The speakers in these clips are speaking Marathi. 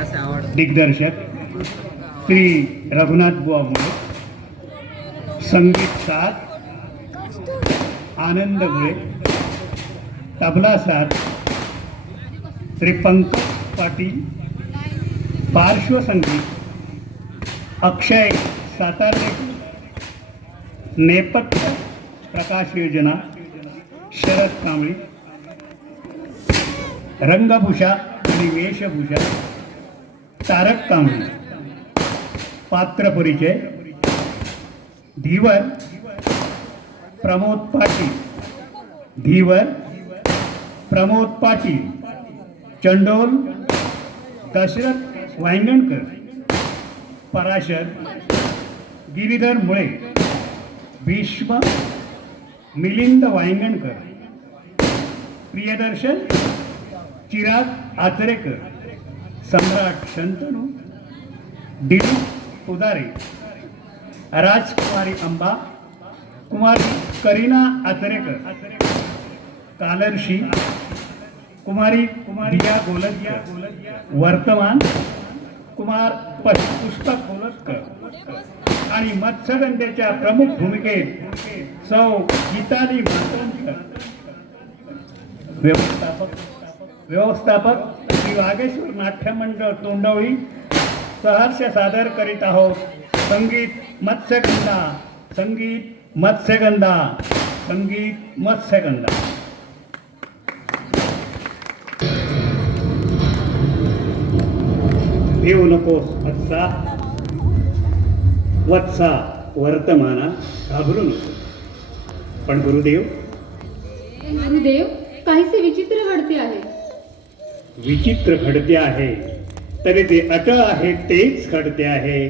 दिग्दर्शक श्री रघुनाथ बुवा मुळे, संगीत साथ आनंद मुळे, तबला साथ श्री पंकज पाटील, पार्श्वसंगीत अक्षय सातारकर, नेपथ्य प्रकाश योजना शरद कांबळी, रंगभूषा आणि वेशभूषा तारक कांबळी, पात्र परिचय धीवर प्रमोद पाटील, धीवर प्रमोद पाटील, चंडोल दशरथ वांगणकर, पराशर गिरीधर मुळे, भीष्म मिलिंद वांगणकर, प्रियदर्शन चिराग आचरेकर, सम्राट शंतनू दिलीप उदारे, राजकुमारी अंबा, कुमारी करीना आचरेकर, कालर्षी कुमारी दिया गोलदकर, वर्तमान कुमार पुष्पक गोलदकर आणि मत्स्यगंधेच्या प्रमुख भूमिकेत सौ गीताली मातोंडकर, व्यवस्थापक श्री वागेश्वर नाट्य मंडळ तोंडवळी सहर्ष सादर करीत आहोत संगीत मत्स्यगंधा, संगीत मत्स्यगंधा, संगीत मत्स्यगंधा. येऊ नकोस वत्सा, वत्सा वर्तमाना घाबरू नको. पण गुरुदेव काहीसे विचित्र घडते आहे. विचित्र घडते आहे तरी ते अटळ आहे तेच घडते आहे.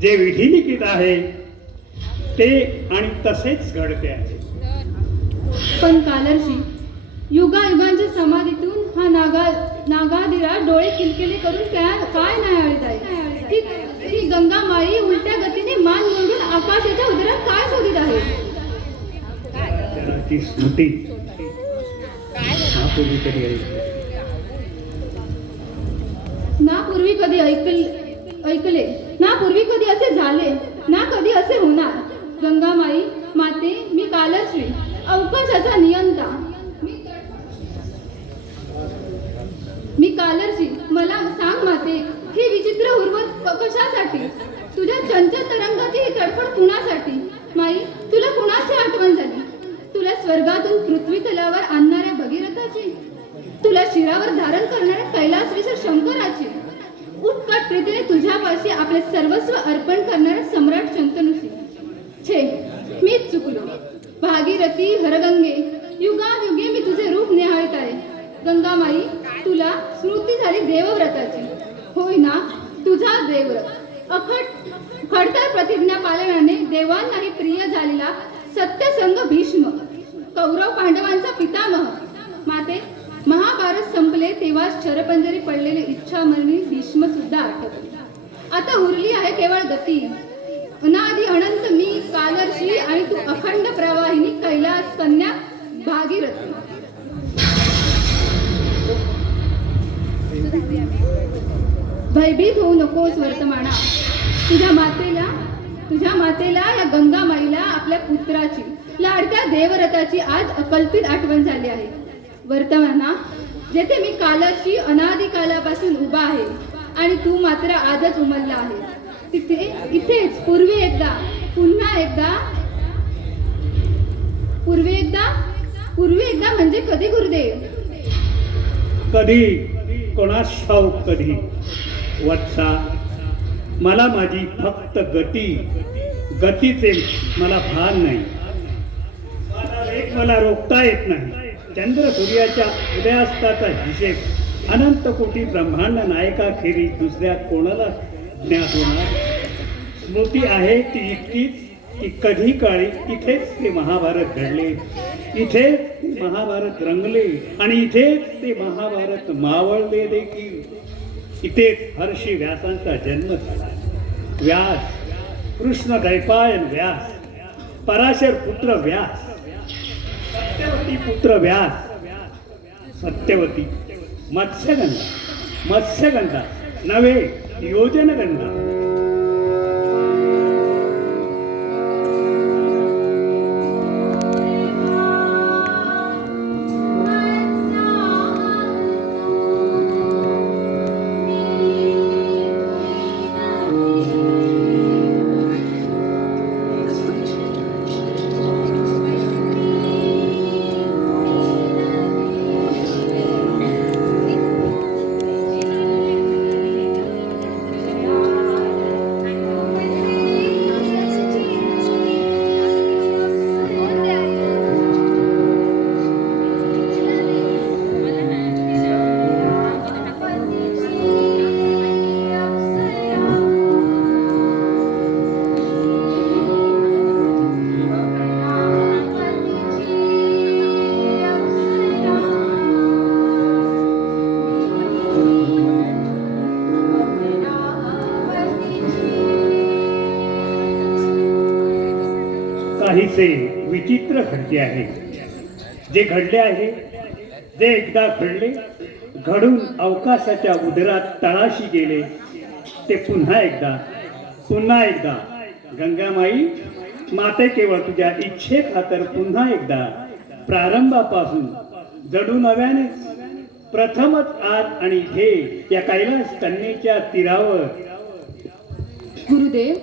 जे विधिलिखित आहे ते आणि तसेच घडते आहे. पण कालर्षी, युगायुगांच्या समाधीतून हा नागादिरा डोळे किलकिले करून काय न्यायाळीत आहे. ती गंगा माई उलट्या गतीने मान मोडून आकाशाच्या उदरात काय शोधित आहे. ती स्मृती पूर्वी कधी ना पूर्वी कधी ऐकले, ना पूर्वी कधी असे झाले, ना कधी असे होणार. गंगामाई माते, मी कालश्री, अवकाशाचा नियंता. मी कालर्षी, मला सांग माते, ही विचित्र उर्वत कशासाठी? तुझ्या चंचल तरंगाची ही तडफड कुणासाठी? माई, तुला कुणाची आठवण झाली? तुला स्वर्गातून पृथ्वी तलावर आणणाऱ्या भगीरथाची, तुला शिरावर धारण करणाऱ्या कैलासवीर शंकराची, उत्कट प्रीतीने तुझ्यापाशी आपले सर्वस्व अर्पण करणाऱ्या सम्राट शंतनूची. छे, मीच चुकलो. भागीरथी, हरगंगे, युगायुगे मी तुझे रूप निहाळत आहे. गंगामाई, तुला स्मृती झाली देवव्रताची. होय ना, तुझा देवव्रत खडतर प्रतिज्ञा पालनाने देवांनाही प्रिय झालेला सत्यसंग भीष्म, कौरव पांडवांचा पितामह. माते, महाभारत संपले तेव्हा शरपंजरी पडलेले इच्छामरणी भीष्म सुद्धा आठवले. आता उरली आहे केवळ गती. अनादि अनंत मी कालर्षी आणि तू अखंड प्रवाहिनी कैलास कन्या भागीरथी. भयभीत होऊ नकोस वर्तमाना. तुझ्या मातेला या गंगामाईला आपल्या पुत्राची, लाडक्या देवव्रताची आज अकल्पित आठवण झाली आहे. वर्तमाना, जेथे मी कालर्षी अनादि कालापासून उभा आहे आणि तू मात्र आजच उमलला आहे, इथेच पूर्वी एकदा म्हणजे कधी गुरुदेव? कधी कोणास ठाऊक कधी. वत्सा, मला माझी फक्त गतीचे मला भान नाही. मला रोखता येत नाही. चंद्र सूर्याच्या उदयास्ताचा हिशेब अनंत कोटी ब्रह्मांड नायकाखेरीज दुसऱ्या कोणाला ज्ञात होणार. स्मृती आहे ती इतकीच की कधी काळी इथेच ते महाभारत घडले, इथेच ते महाभारत रंगले आणि इथेच ते महाभारत मावळले देखील. इथेच हर्षी व्यासांचा जन्म झाला. व्यास, कृष्ण द्वैपायन व्यास, पराशर पुत्र व्यास, सत्यवती पुत्र व्यास, सत्यवती, मत्स्यगंधा नव्हे योजनगंधा. काहीसे विचित्र घडले आहे. जे घडले आहे जे एकदा घडले, घडून अवकाशाच्या उदरात तळाशी गेले, ते पुन्हा एकदा गंगामाई माते, केवळ तुझ्या इच्छे खातर पुन्हा एकदा प्रारंभापासून जडू नव्याने प्रथमच आज आणि इथे या कैलास कन्येच्या तीरावर. गुरुदेव,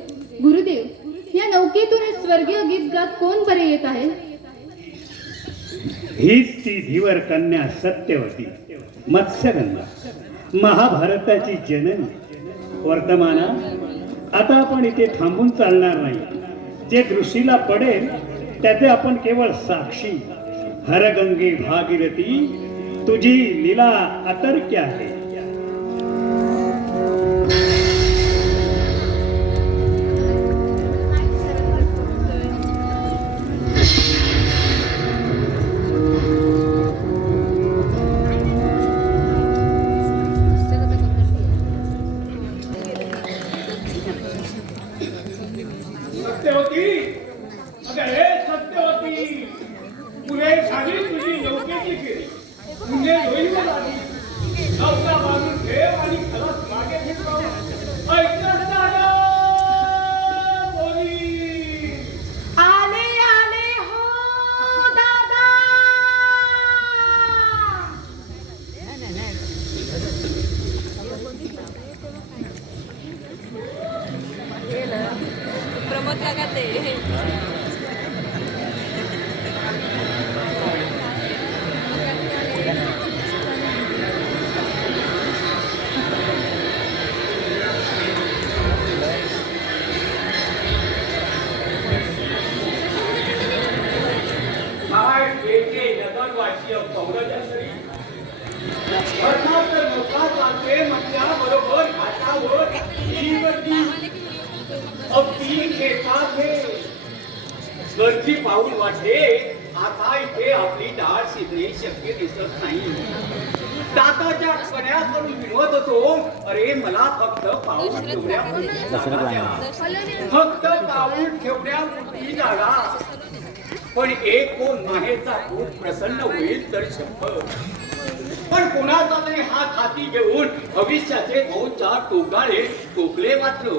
गुरुदेव, या नौकेतून हे स्वर्गीय गीत गात कोण बरे येत आहे? हीच ती धीवर कन्या सत्यवती, मत्स्यगंधा, महाभारताची जननी. वर्तमानात आता आपण इथे थांबून चालणार नाही. जे दृष्टीला पडेल त्याचे आपण केवळ साक्षी. हरगंगे भागीरथी, तुझी लीला अतर्क्य आहे. सत्यवती, अगं हे सत्यवती, पुढे झाली तुझी नौकेची फेरी. पुणे होईल आली, नौका बांधून ठेव आणि खलास मागे फिरव. ऐकलंस ना गं, पोरी? आले आले हो दादा. प्रमोद काका ते काय बेटे नगरवासी पौरदर्शनी तर नौका चालते म्हटल्याबरोबर घाटावर जीवती अगदी खेळतात हे गर्दी पाऊल वाटते. आता इथे आपली डाळ शिजणे शक्य दिसत नाही. दाताच्या कण्या करून विनवत होतो, अरे मला फक्त पाऊल ठेवण्यापुरती जागा द्या, फक्त पाऊल ठेवण्यापुरती जागा. पण एक कोण माहेरचा खूप प्रसन्न होईल तर शपथ. पण कोणाचा तरी हात हाती घेऊन भविष्याचे 2-4 टोकाळे टोकले मात्र.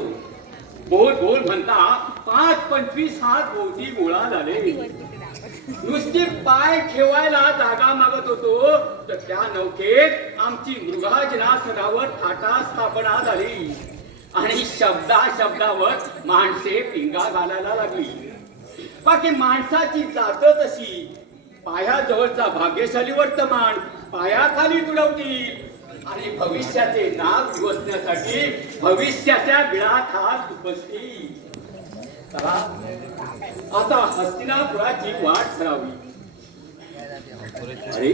बोल बोल म्हणता 5-25 हात भोवती गोळा झाले. नुसती पाय ठेवायला जागा मागत होतो तर त्या नौकेत आमची मृगाजनासनावर थाटा स्थापना झाली आणि शब्दावर माणसे पिंगा घालायला लागली. बाकी माणसाची जात तशी. पायाजवळचा भाग्यशाली वर्तमान पायाखाली तुडवतील आणि भविष्याचे नाव दिवसण्यासाठी भविष्याच्या बिळात हात उपसतील. चला आता हस्तिनापुराची वाट ठरावी. अरे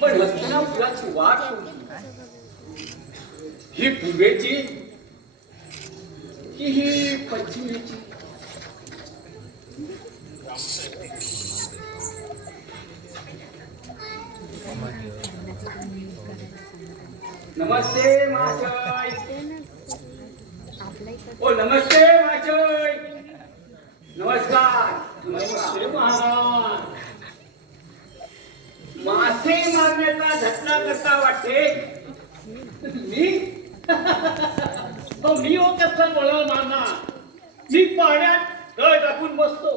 पण हस्तिनापुराची वाट ही पूर्वेची की ही पश्चिमेची? नमस्ते महाशय. ओ नमस्ते महाशय. नमस्कार. नमस्ते महाराज. मासे मारण्याचा धटला करता वाटते. मी हो मी हो कसं बोलावं मारणार. मी पाण्यात गळ टाकून बसतो.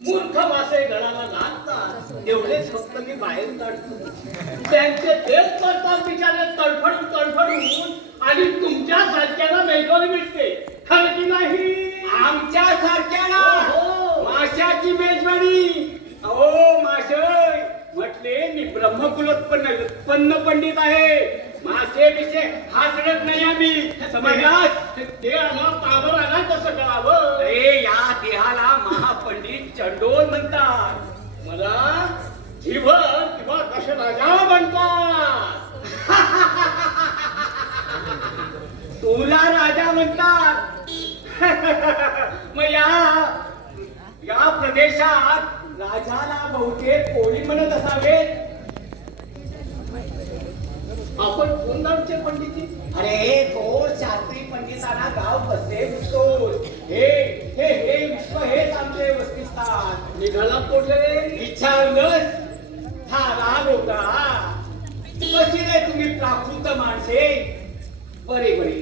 मूर्ख मासे गळाला लागतात एवढेच फक्त मी बाहेर काढतो. त्यांचे तेच करतात बिचारे तडफडून तडफडून आणि तुमच्या सारख्याला मेजवानी मिळते खरं की नाही. आमच्या सारख्याला हो. माशाची मेजवानी. अहो माशय म्हटले मी ब्रह्मकुलोत्पन्न पंडित आहे. मासे बिसे हासडत नाही आम्ही. समजलास? ते आम्हाला पावर आला कसं कळावं. अरे या देहाला महापंडित चंडोल म्हणतात. मला जीवन किंवा दशराजा म्हणतात. तुला राजा म्हणतात. मग या प्रदेशात राजाला बहुतेक कोळी म्हणत असावेत. आपण कोण गावचे पंडितजी. अरे तो शास्त्री पंडितांना गाव कसे दिसतोस. हे हे हे विश्व हेच आमचे वस्तिस्थान. निघाला कुठे. विचारलंस थारा लोका. कशी रे तुम्ही प्राकृत माणसे. बरे बरे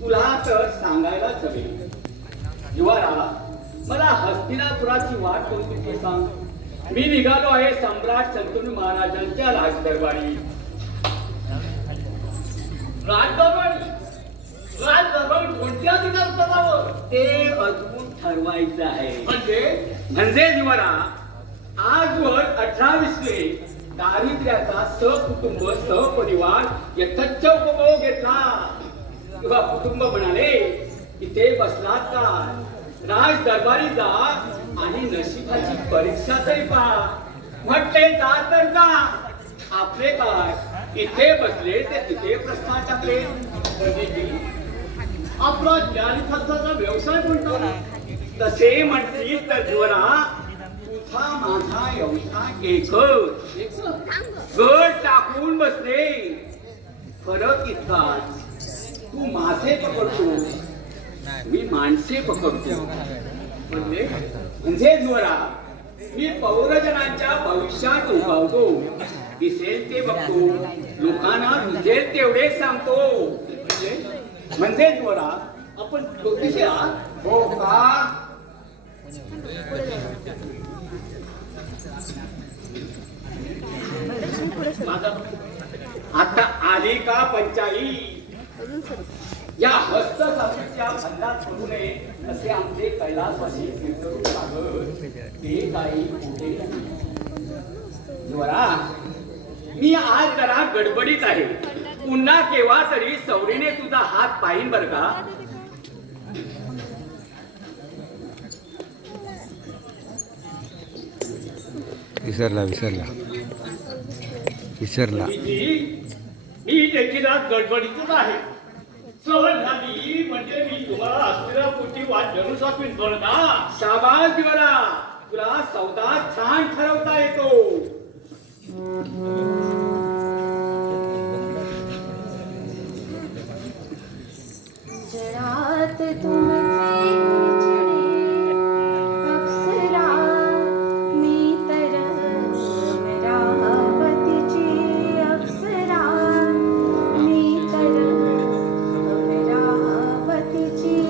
तुला तर सांगायलाच हवे. युवारा मला हस्तिनापुराची वाट कोणती ते सांग. मी निघालो आहे सम्राट शंतनू महाराजांच्या राजदरबारी. राजदरबारी कोणत्या ठिकाणी जावं ते अजून ठरवायचं आहे. म्हणजे निवारा आजवर 18 दारिद्र्याचा सहकुटुंब सहपरिवार यथेच्छ उपभोग घेतला. किंवा कुटुंब म्हणाले इथे बसलात का राज दरबारी जा आणि नशिबाची परीक्षा तरी पहा. म्हटले जा तर जा. आपले काय इथे बसले ते तिथे प्रश्न टाकले. आपला ज्ञानी खर्चाचा व्यवसाय म्हणतो. तसे म्हणतील तर जीवना तुझा माझा एवढा एकच. गट टाकून बसले. फरक इतकाच तू मासे पकडतो मी माणसे पकडतो. म्हणजे जीवना मी पौरजनांच्या भविष्यात उभावतो. दिसेल ते बघतो. लोकांना रुजेल तेवढे सांगतो. म्हणजे जीवना आपण ज्योतिषी आहात. हो का. आता आली का पंचाई. या हस्त सासूच्या बंधात पडू नये असे आमचे कैलासवासी तीर्थरूप सागर ते काही कुठे जीवरा मी आज जरा गडबडीत आहे. पुन्हा केव्हा तरी सवरीने तुझा हात पाहिन बर का. विसरला मी देखील आज गडबडीतच आहे. सहल झाली म्हणजे मी तुम्हाला असलेल्या पुढची वाट धरू शकेन बरं का. शाबास जीवरा तुला सौदा छान ठरवता येतो. गुजरात तुमचे छडे अप्सरा मी तर अमरावतीची अप्सरा मी तर अमरावतीची.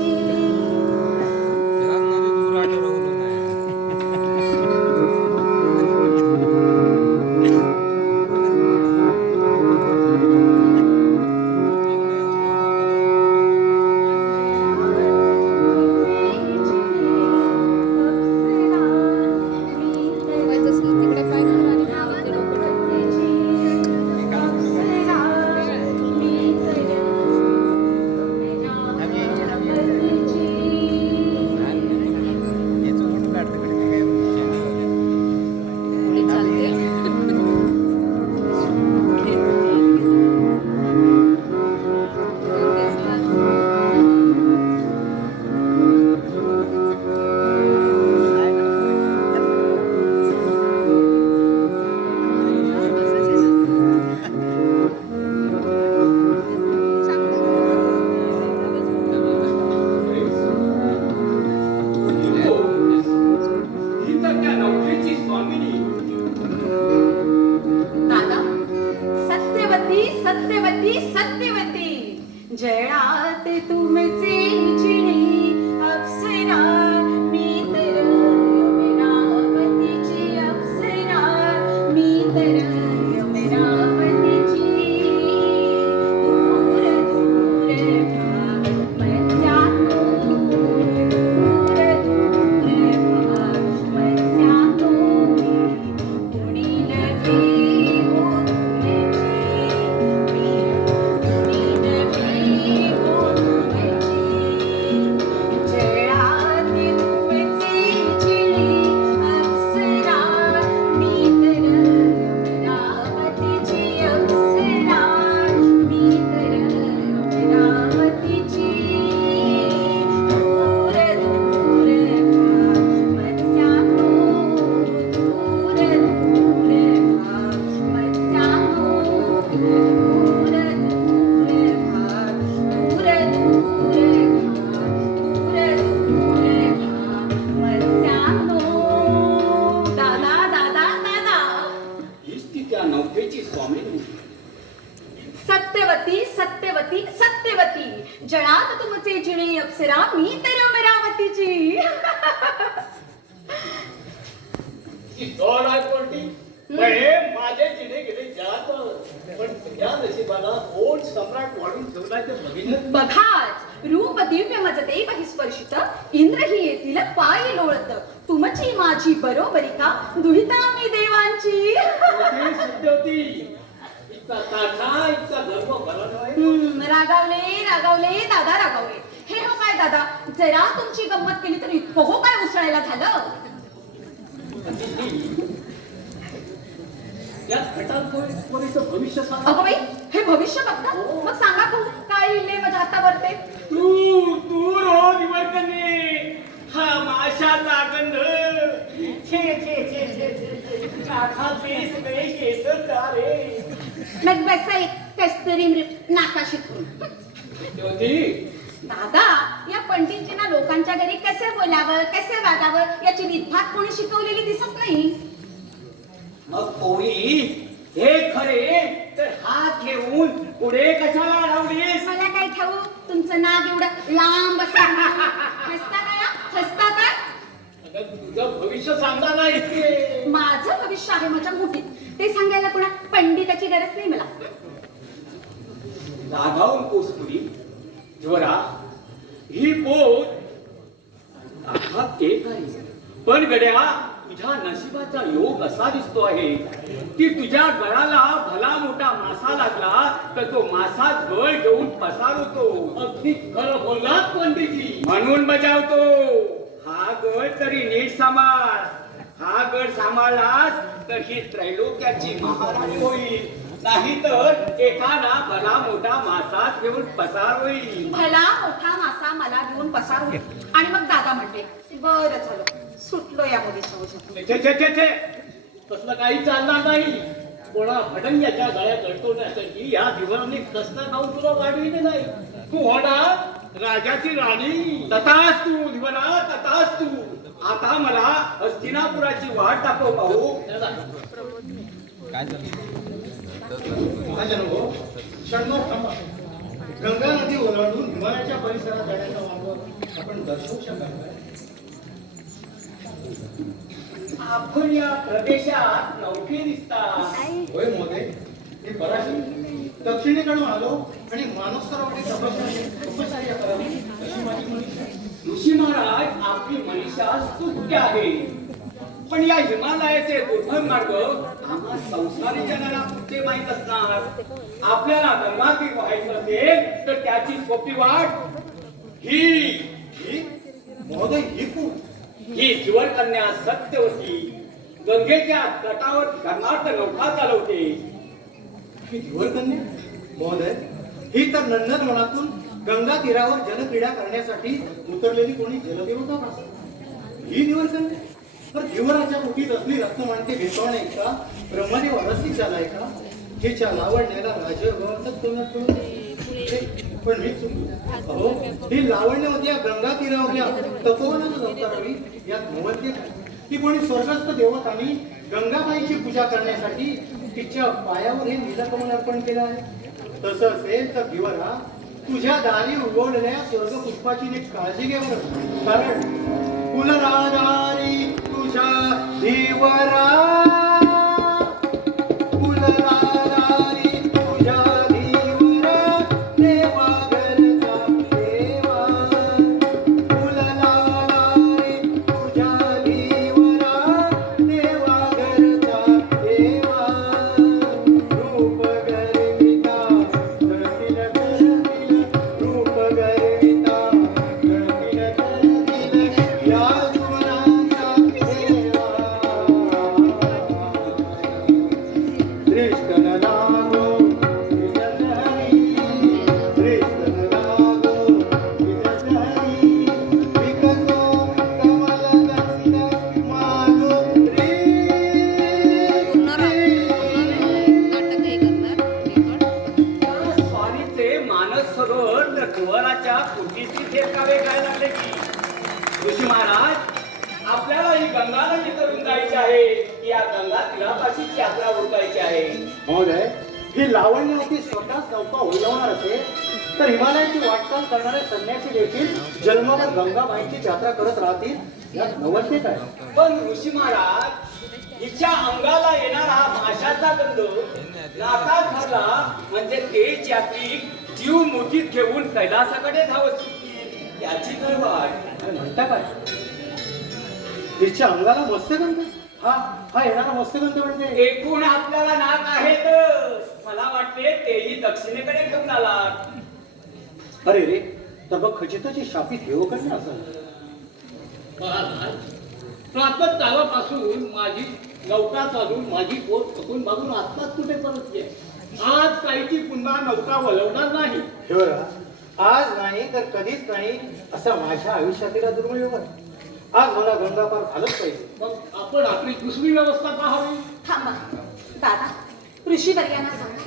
सत्यवती सत्यवती जळात तुमचे चिणी अप्सरा मी तर अमरावतीची अप्सरा मी तर अमरावतीची दूर दूर मध्यानो दूर दूर मध्यानो उडील हीच ती त्या नौकेची स्वामिनी. सत्यवती सत्यवती सत्यवती जळात तुमचे जिणे अप्सरा मी तर अमरावतीची. ती दोन आहे कोणती पण हे माझे जिने गेले जात पण तुझ्या नशिबाला कोण सम्राट वाढून ठेवलाय ते बघितलं. बघाच रूप दिव्य मजते बहिस्पर्शित इंद्र ही येतील पायी लोळत तुमची माझी बरोबरी का दुहिता मी देवांची. ती सिद्ध होती इतका ताठा इतका गर्व भरला आहे. रागावले रागावले दादा रागावले. हे हो काय दादा जरा तुमची गंमत केली तर इतकं हो काय उसळायला झालं. या घटांचं भविष्य सांग. अगं बाई हे भविष्य बघता मग सांगा भाऊ काय लिहिले माझ्या हातावरते. तू रो निवर्तने हा माशाचा गंध छे छे छे छे छे नाकातले सगळे केस काळे. मग बसा एक कस्तुरी मृत नाकाशीतून. दादा या पंडितजींना लोकांच्या घरी कसे बोलावं कसे वागावं याची रीतभात कोणी शिकवलेली दिसत नाही. मग पोरी हे खरे तर हात घेऊन पुढे कशाला लावलीस? मला काय ठाऊ तुमचं नाक एवढं लांब असं हसता काय हसता काय. अगं तुझं भविष्य सांगता नाही ते. माझं भविष्य आहे माझ्या मुठीत ते सांगायला कोणा पंडिताची गरज नाही मला. लागावून कोसपुरी ज्वरा ही पोत अर्थात एक आहे पण गड्या तुझ्या नशिबाचा योग असा दिसतो आहे की तुझ्या गळाला भला मोठा मासा लागला तर तो मासा गळ घेऊन पसारतो. अगदी खरं बोललात पंडितजी. म्हणून बजावतो हा गळ तरी नीट सांभाळ. हा गड सांभाळलास तर ही त्रैलोक्याची महाराणी होईल नाही तर एखादा भला मोठा मासाच घेऊन पसार होईल. भला मोठा मासा मला घेऊन पसार होईल आणि मग दादा म्हणते बरं झालं सुटलो या मुलीच्या ओझ्यातून. छे छे छे छे तसलं काही चालणार नाही. कोणा भटंग्याच्या गळ्यात अडकवण्यासाठी या दिवाणाने कसला खाऊन तुला वाढविले नाही. तू होणार राजाची राणी. तथाच तू दिवना तथाच तू. आता मला हस्तिनापुराची वाट दाखव पाहू. गंगा नदी ओलांडून हिमालयाच्या परिसरात जाण्याचा मार्ग आपण दर्शवू शकाल काय? आपण या प्रदेशात नौके दिसतात. होय मोदे मी पराशी दक्षिणेकडून आलो आणि मानसरोवराची तपश्चर्या करावी अशी माझी मनीषा. ऋषी महाराज आपली मनीषा स्तुत्य आहे पण या हिमालयाचे दुर्गम मार्ग आम्हा संसारी जनाला कुठे माहीत असणार. आपल्याला गंगातीर व्हायचं असेल तर त्याची सोपी वाट ही महोदय ही खूप ही जीवन कन्या सत्यवती गंगेच्या तटावर कर्नाटक नौका चालवते. ही धुवरकन्या महोदय ही तर नन्नर वनातून गंगा तीरावर जलक्रीडा करण्यासाठी उतरलेली कोणी जलदेवता का? ही धुवरकन्या तर धीवराच्या मुठीत असली रक्तमाणके भेटवण्या इतका ब्रह्मदेव अरसिक झालाय का? हिच्या लावण्याला पण मी अहो ही लावण्यवती या गंगा तीरावरल्या तपोवनात अवतारावी यात मोहत्य काय? ती कोणी स्वर्गस्थ देवतांनी गंगाबाईची पूजा करण्यासाठी तिच्या पायावर हे नीलकमल अर्पण केलं आहे. तसं असेल तर भिवरा, तुझ्या दारी उगवलेल्या स्वर्ग पुष्पाची नीट काळजी घे बरं. कारण फुलराजारी तुझ्या भिवरा, फुलराजारी तुझ्या भिवरा, देवा घरचा देवा. फुलराजारी तुझ्या भिवरा, देवा घरचा देवा. रूप गर्विता करतील करतील, रूप गर्विता करतील करतील, या सुवनाचा देवा. श्रेष्ठ न लागो विजत हरी, श्रेष्ठ न लागो विजत हरी. विकसो कमल दत्त माधुरी. त्या स्वारीचे मानस सरोवर तर कुंवराच्या कुटीची फेरकावे काय लागले की ऋषी महाराज, आपल्याला ही गंगा नदी करून जायची आहे. या गंगा तीरापाशीची यात्रा उरकायची आहे. महोदय, ही लावण्यवती स्वतःच नौका ओढवणार असेल तर हिमालयाची वाटचाल करणारे संन्यासी देखील जन्मभर गंगाबाईंची यात्रा करत राहतील. यात नवलते काय? पण ऋषी महाराज, हिच्या अंगाला येणारा हा माशाचा गंध नाकात घाला म्हणजे तेच यात्रिक जीव मुठीत घेऊन कैलासाकडे धावत सुटतील. याची तर वाट. अरे म्हणता काय? तिच्या अंगाला मत्स्यगंध? हा हा येणारा मत्स्यगंध म्हणजे एकूण आपल्याला नाक आहेत. मला वाटते तेही दक्षिणेकडे घेऊन आला. अरे रे, तर बघ खचितची शापित देवकन्या असं. महाराज, प्रातः कालापासून माझी नौका चालून माझी पोट थकून मागून आत्ताच कुठे परतली. आज काहीची पुन्हा नौका वळवणार नाही. शिवरा, आज नाही तर कधीच नाही असा माझ्या आयुष्यातील दुर्मिळ योग आहे. आज मला गंगा पार झालंच पाहिजे. मग आपण आपली दुसरी व्यवस्था पाहावी. थांबा दादा, ऋषीवर्यांना सांगा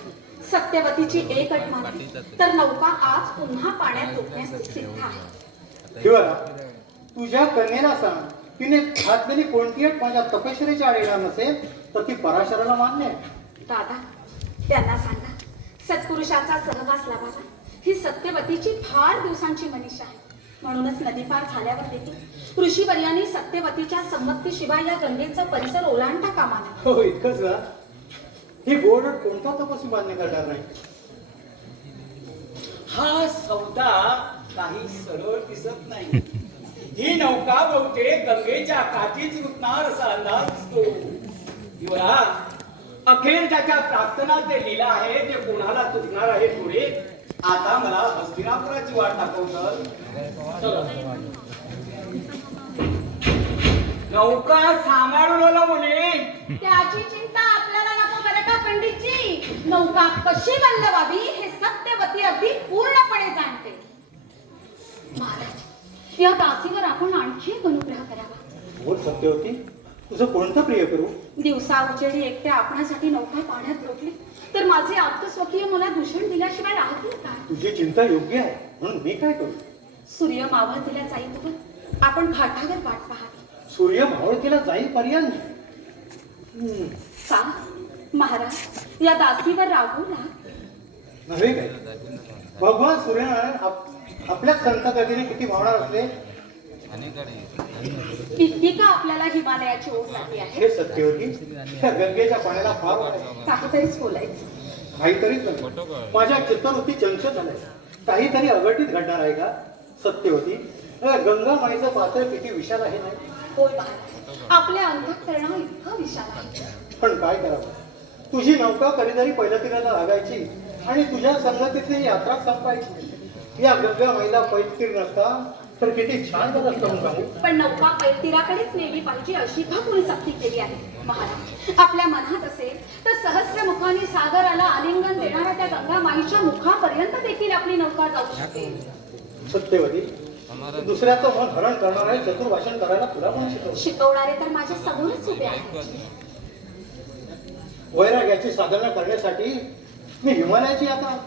सत्यवतीची एक अट मानली तर नौका आज पुन्हा पाण्यात झोपण्यास सिद्ध आहे. शिवरा, तुझ्या कन्येला सांग, तिने घातलेली कोणती अट माझ्या तपश्चर्येच्या आड येणार नसेल तर ती पराशराला मान्य आहे. दादा, त्यांना सांगा सत्पुरुषाचा सहवास लाभावा ही सत्यवतीची फार दिवसांची मनीषा आहे. म्हणूनच नदीपार झाल्यावर देखील ऋषीवर्यांनी सत्यवतीच्या संमतीशिवाय या गंगेचं परिसर ओलांडता कामा नये. हो, इतकंच ना? ही गोड अट कोणता तपस्वी मान्य करणार नाही. हा सौदा काही सरळ दिसत नाही. ही नौका बहुतेक गंगेच्या काठीच रुतणार असा अंदाज दिसतो. युवरा, अखेर ज्याच्या प्रार्थनात जे लिहिलं आहे ते कोणाला तुटणार आहे पुढे. आता मला हस्तिनापुराची वाट दाखवतं. नौका सांभाळून आलो मुली. त्याची चिंता आपल्याला नको बरं का पंडितजी. नौका कशी बंदवावी हे सत्यवती अगदी पूर्णपणे जाणते. महाराज, या दासीवर आपण आणखी एक अनुग्रह करावा. बोल सत्यवती, तुझं कोणतं प्रिय करू? दिवसा उजेडी एकट्या आपणासाठी नौका पाण्यात रोखली तर माझे आप्तस्वकीय मला दूषण दिल्याशिवाय राहतील का? तुझी चिंता योग्य आहे, म्हणून मी काय करू? सूर्य मावळतीला जाईतोवर आपण घाटावर वाट पाहावी. सूर्य मावळतीला जाईपर्यंत का महाराज, या दासीवर रागवला? नव्हे काय? भगवान सूर्यनारायण आपल्या संत गतीने किती भावणार असले इतकी का आपल्याला हिमालयाची ओढ लागली आहे? हे सत्यवती, त्या गंगेच्या पाण्याला फार वाट आहे. काहीतरीच बोलायचं. काहीतरीच नाही. माझ्या चित्तवृत्ती चंचल झालाय. काहीतरी अघटित घडणार आहे का? सत्यवती, गंगा माईचं पात्र किती विशाल आहे नाही? होय महाराज, आपल्या अंतःकरण इतकं विशाल आहे. पण काय करावं? तुझी नौका कधीतरी पहिल्या तीराला लागायची आणि तुझ्या संगतीतली यात्रा संपायची. या गंगा माईला पैतीर नसता तर किती छान झालं असतं म्हणून सांगू. पण नौका पैतीराकडेच नेली पाहिजे अशी का कोणी सक्ती केली आहे? महाराज, आपल्या मनात असेल तर सहस्र मुखाने सागराला आलिंगन देणाऱ्या त्या गंगा माईच्या मुखापर्यंत देखील आपली नौका जाऊ शकते. सत्यवती, दुसऱ्याचं मन हरण करणार आहे चतुर भाषण करायला तुला पण शिकवलं. शिकवणारे तर माझ्या समोरच उभे आहेत. वैराग्याची साधना करण्यासाठी मी हिमालयाची यात्रा,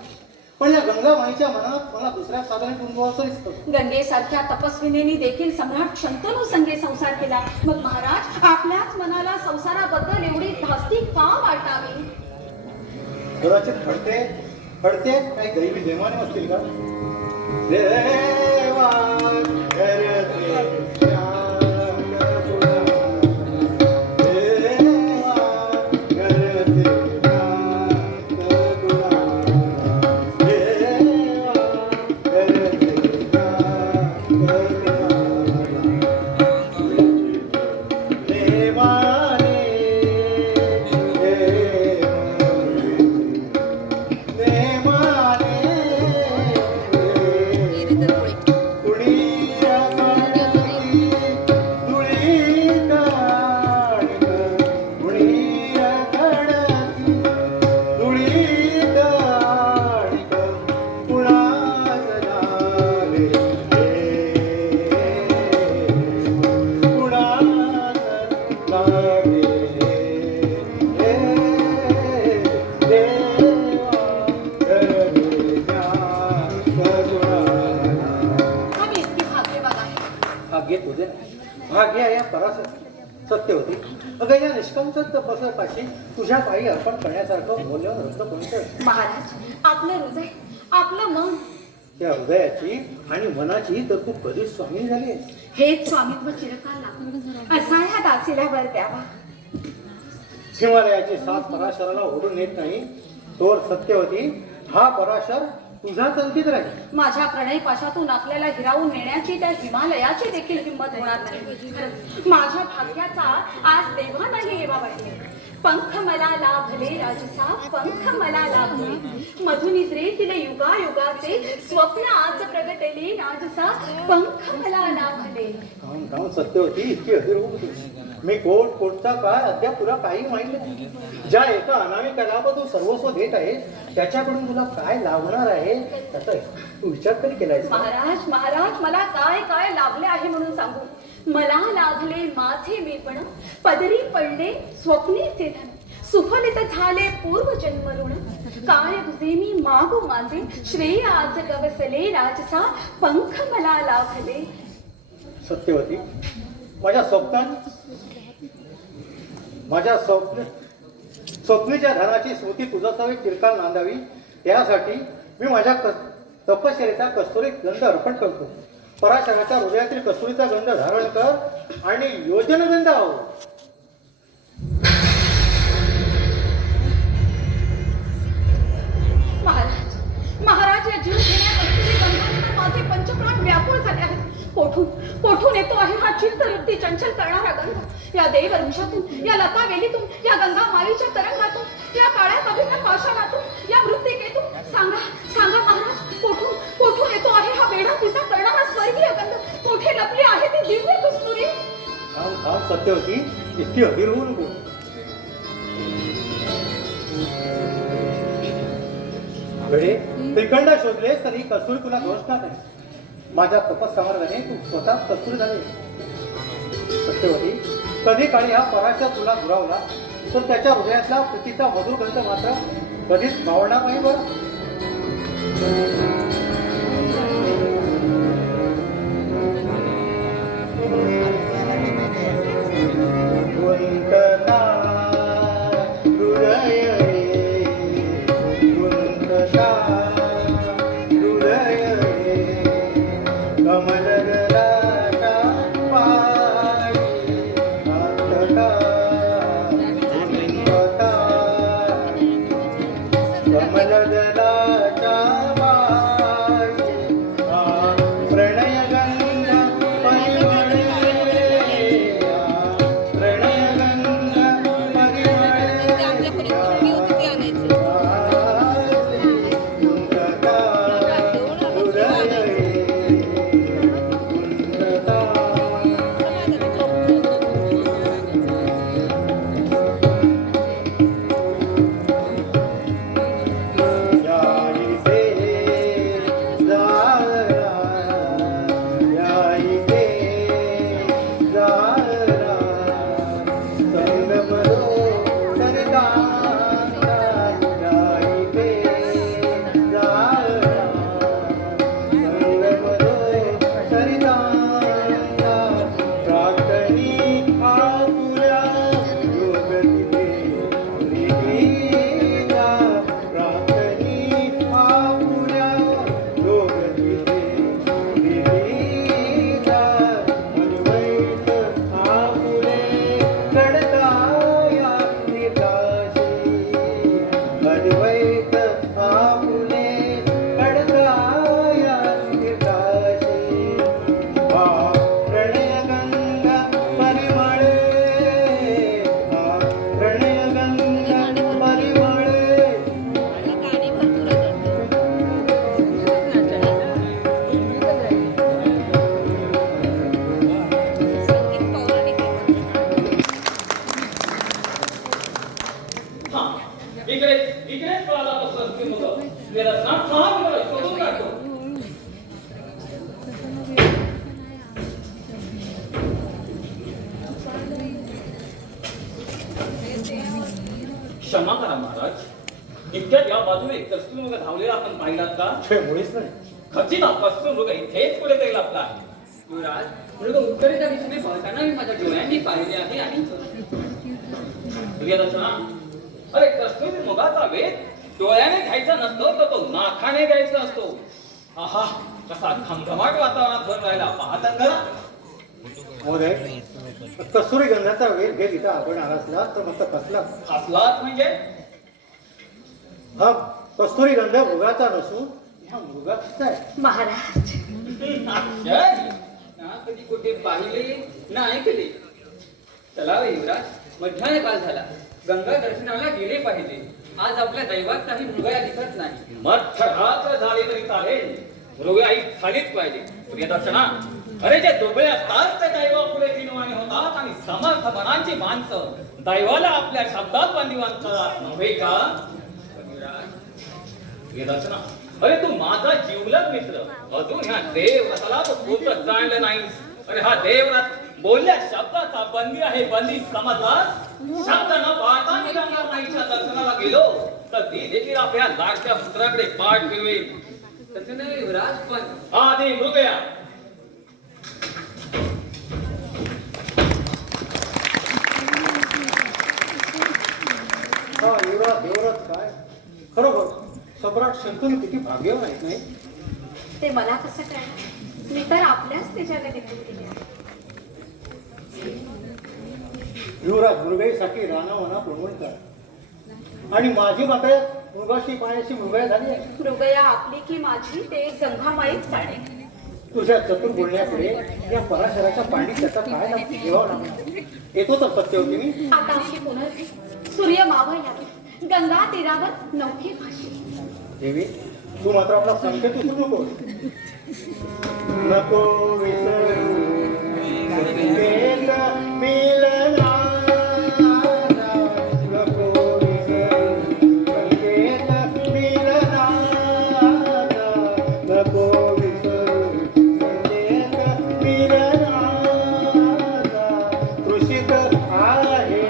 पण या गंगा माईच्या मनात मला दुसऱ्या साधनेत उंदवायचं दिसतं. गंगेसारख्या तपस्विनीने देखील सम्राट शंतनू संगे संसार केला. मग महाराज, आपल्याच मनाला संसाराबद्दल एवढी धास्ती का वाटावी? कदाचित पडते काही दैवी देवाने असतील का देवा करते आम्ही इतकी भाग्यवान आहे. भाग्य तुझे भाग्य या परास सत्य होती अगं या निष्कंचन तपस्यापाशी तुझ्या पायी अर्पण करण्यासारखं मौल्यवान रत्न कोणतं महाराज, आपलं हृदय, आपलं मन, त्या हृदयाची आणि मनाची तर तू कधीच स्वामी झाली हेच स्वामित्व चिरकाल लागलं असा ह्या दासीला वर द्यावा. हिमालयाची सात पराशराला ओढून येत नाही तोवर सत्यवती हा पराशर तुझाच अंकित राहील. माझ्या प्रणय पाशातून आपल्याला हिरावून नेण्याची त्या हिमालयाची देखील हिंमत होणार नाही. खरंच, माझ्या भाग्याचा आज देवा नाही एवा वाटले. पंख मला लाभले राजसा, पंख मला लाभले मधुनिद्रेतील युगायुगाचे स्वप्न आज प्रगटले राजसा, पंख मला लाभले. काम सत्यवती इतकी अधीर होऊ नये. मी कोटचा काळ अद्याप तुला काही माहिती नाही. ज्या एका अनामिकाला तू सर्वस्व देत आहे त्याच्याकडून तुला काय लाभणार आहे त्याचा तू विचार तरी केलाय. महाराज महाराज, मला काय काय लाभले आहे म्हणून सांगू. मला लाभले माझे मीपण, पदरी पडले स्वप्नीचे धन, सुफलित झाले पूर्वजन्म ऋण, काय तुझे मी मागू माझे, श्रेय आज गवसले राजसा, पंख मला लाभले. सत्यवती माझ्या स्वप्नीच्या धनाची स्मृती तुझा सवय चिरकाल नांदावी त्यासाठी मी माझ्या तपश्चर्येचा कस्तुरी गंध अर्पण करतो. पराशराच्या हृदयातील कस्तुरीचा गंध धारण कर आणि योजनगंध आहो. महाराज महाराज, या जीव घेण्या कस्तुरी गंधाने तर माझे पंचप्राण व्याकुळ झाले आहेत. कोठून येतो आहे हा चित्तवृत्ती चंचल करणारा गंध. या देववृक्षातून, या लता वेलीतून, या गंगा माईच्या तरंगातून, या काळ्या कभिन्न पाषाणातून, या मृत्तिकेतून. सांगा महाराज, कोठून येतो आहे हा वेडा पिसा करणारा स्वर्गीय गंध. कोठे लपली आहे ती दिव्य कस्तुरी. थांब सत्यवती, इतकी अधीर होऊ नको. वेळे त्रिखंड शोधलेस तरी कस्तुरी तुला दोषणार नाही. माझ्या तपस्सामर्थ्याने तू स्वतः कस्तुरी झाले. सत्यवती, कधी काळी हा पराशर तुला दुरावला तर त्याच्या हृदयातला प्रीतीचा मधुर गंध मात्र कधीच मावळणार नाही बरं. रत्ना थांब, मला शोधून काढतो. क्षमा करा महाराज, इतक्यात या बाजूने कस्तुरमृग धावलेला आपण पाहिलात का? छे, मुळीच नाही. खचित हा कस्तुरमृग इथेच पुढे जाईल आपला. युवराज, मृग उत्तरेच्या दिशेने पळताना मी माझ्या डोळ्यांनी पाहिले आहे आणि प्रियदर्शना, अरे कस्तुरमृगाचा वेध डोळ्याने घ्यायचा नसतो, तर तो नाकाने घ्यायचा असतो. आहा, कसा घमघमाट वातावरणात भर राहिला पाहतात का? महोदय, कस्तुरी गंधाचा वेग घेत इथं आपण आला असला तर मस्त फसला. हसलात म्हणजे हा कस्तुरी गंध मृगाचा नसून ह्या मृगाचा आहे. महाराज आश्चर्य. ना कधी कुठे पाहिले ना ऐकले. चला रे युवराज, मध्याने काल झाला. गंगा दर्शनाला गेले पाहिजे. आज आपल्या दैवात काही मृगया दिसत नाही. मध्यरात्र झाली तरी चालेल, मृगयाई झालीच पाहिजे. प्रियदर्शना, अरे जे दुबळे असतात ते दैवापुढे दिनवाणी होतात आणि समर्थ मनांची माणसं दैवाला आपल्या शब्दात बंदिवान करतात नव्हे का? प्रियदर्शना, अरे तू माझा जिवलग मित्र, अजून ह्या देवव्रताला तू खूपच जाणलं नाहीस. अरे हा देवव्रत बोलल्या शब्दाचा बंदी आहे, बंदी समजलास? शब्द न पाळता मी गंगामाईच्या दर्शनाला गेलो तर ती देखील आपल्या लाडक्या पुत्राकडे पाठ फिरवेल. तसे नाही युवराज, पण आधी मृगया. हा युवराज देवराज काय खरोखर सम्राट शंतनू किती भाग्यवान आहेत नाही? ते मला कसं कळलं? मी तर आपल्याच त्याच्याला देखील केले आहे. युवराज मृगाईसाठी रानावना पुणवणतात आणि माझी मात्र मृगाशी पायाशी मृगया झाली आहे. मृगया आपली की माझी ते गंगामाईच जाणे. तुझ्या चतुर बोलण्यापुढे या पराशराच्या पाणी त्याचा काय लागतो ठेवावं लागणार. येतो तर सत्य होती मी. आता आमची पुनर्वी सूर्य मावळला की गंगा तीरावर नौके भाषे. देवी, तू मात्र आपला संकेत विसरू नको. नको विसरू संकेत मिलनाचा. नको विसरू संकेत मिलनाचा. नको विसरू संकेत मिलनाचा. कृषित आहे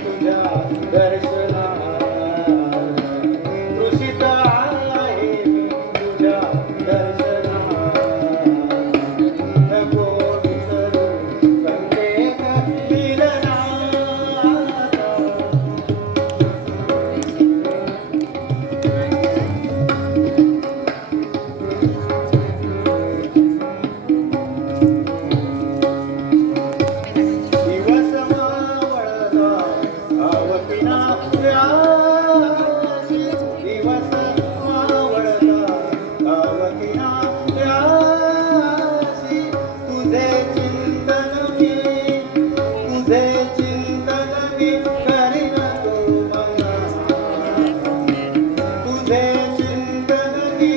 तुझ्या दर्शना. कृषित आहे तुझ्या दर्शना. नको विसरू संकेत मिलनाचा. दिवस मावळता आवतीना व्यासी. दिवस मावळता आवतीना व्यासी. तुझे चिंतन मी करीन तो मना. तुझे चिंतन मी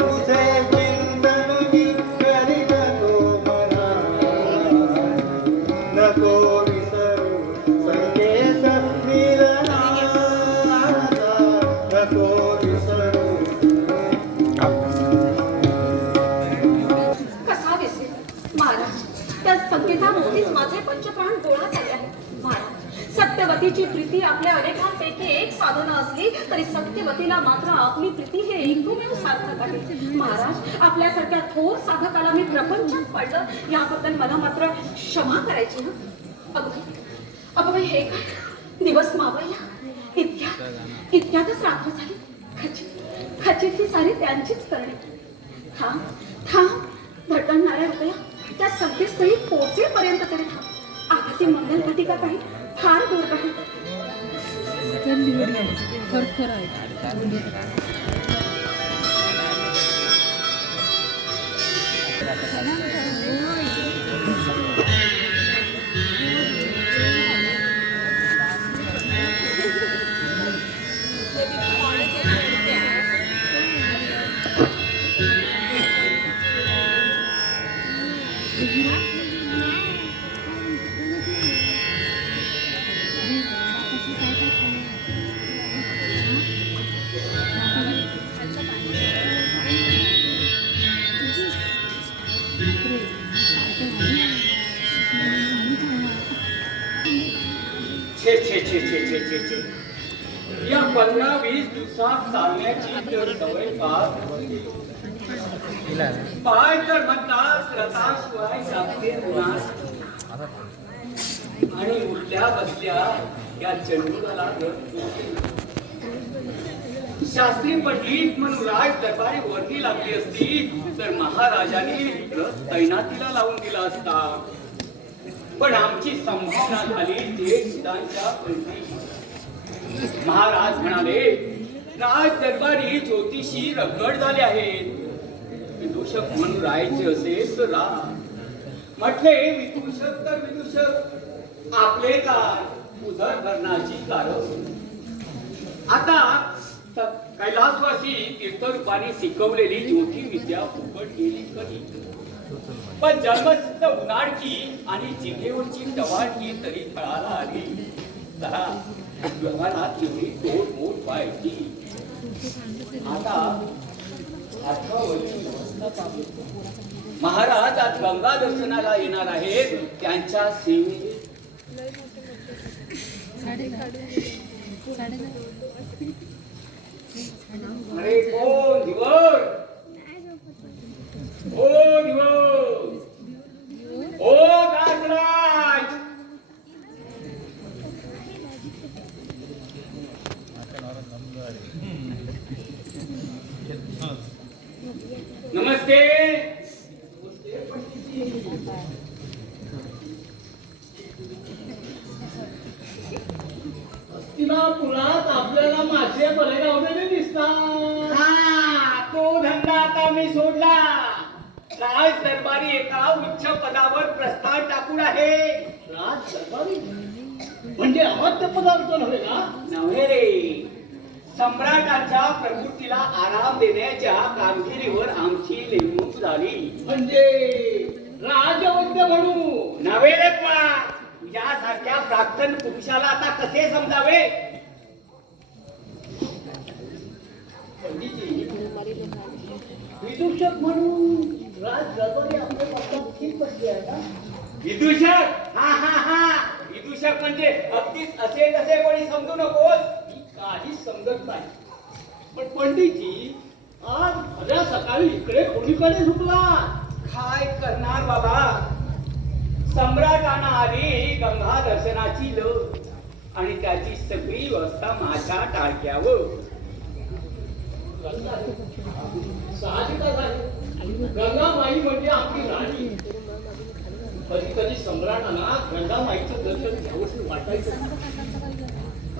तुझे चिंतन मी करीन तो मना. नको विसरू संकेत मिलनाचा. नको विसरू. कसा विसरेल महाराज? त्या संकेतामध्येच माझे पंचप्राण गोळा झाले आहेत. महाराज, सत्यवतीची प्रीती आपल्या अनेकांपैकी एक साधन असली तरी सत्यवतीला मात्र आपली प्रीती हे एकमेव सार्थक आहे. महाराज, आपल्यासारख्या थोर साधकाला मी प्रपंचात पडलं याबद्दल मला मात्र क्षमा करायची ना. अगं हे काय? दिवस मावळला, इतक्यातच रात्र झाली. खचित ही सारी त्यांचीच करणे. थांब थांब, भटकणाऱ्या रुपया त्या संकेतस्थळी पोहोचेपर्यंत तरी थांब. आता ती मंगल घटिका काही फार दूर नाही. छे. या 15-20 दिवसात चालण्याची तर सवय फार पाय तर म्हणतात रथाशिवाय जाते उन्हास. आणि उठल्या बसल्या या चंडूला शास्त्री पंडित म्हणून राज दरबारी वर्णी लागली असती तर महाराजांनी तैनातीला लावून दिला असता. पण आमची संभावना झाली देशदांच्या पंडित. महाराज म्हणाले राज दरबारी ज्योतिषी रगड झाले आहेत. विदूषक म्हणून राहायचे असेल तर राहा. म्हटले विदूषक तर विदूषक आपले काय उदरभरणाची कारण. आता कैलासवासी तीर्थरूपाने शिकवलेली ज्योती विद्या फुकट गेली कधी. पण जन्मसिद्ध उन्हाळकी आणि जिभेवरची टवाळकी तरी फळाला आली. व्यवहारात एवढी तोडमोड व्हायची. आता महाराज आज गंगा दर्शनाला येणार आहेत. त्यांच्या सेवेत अरे कोण दिवस ओ दिवस ओ दासराज. नमस्ते. हस्तिनापुरात आपल्याला मासे बरे गावलेले दिसतात. हा तो धंदा आता मी सोडला. राज दरबारी एका उच्च पदावर प्रस्ताव टाकून आहे. राज दरबारी म्हणजे अमात्य पदार्थ नव्हे का? नव्हे रे. सम्राटाच्या प्रकृतीला आराम देण्याच्या कामगिरीवर आमची नेमणूक झाली. म्हणजे राजवैद्य म्हणून नव्हे रे पा. तुझ्यासारख्या प्राक्तन पुरुषाला आता कसे समजावे. पंडितजी विदूषक म्हणून राज दरबारी आपल्या पक्षात ठीक बसले आहे का? विदूषक हा हा हा. विदूषक म्हणजे अगदीच असे तसे कोणी समजू नकोस. काही समजत नाही. पण पंडितजी आज भल्या सकाळी इकडे कोणीकडे झुकला? काय करणार बाबा. सम्राटांना आली गंगा दर्शनाची लग आणि त्याची सगळी व्यवस्था माझ्या टाळक्यावर. साहजिकच आहे. गंगामाई म्हणजे आपली राणी. कधी कधी सम्राटांना गंगामाईचं दर्शन घ्यावंसं वाटायचं.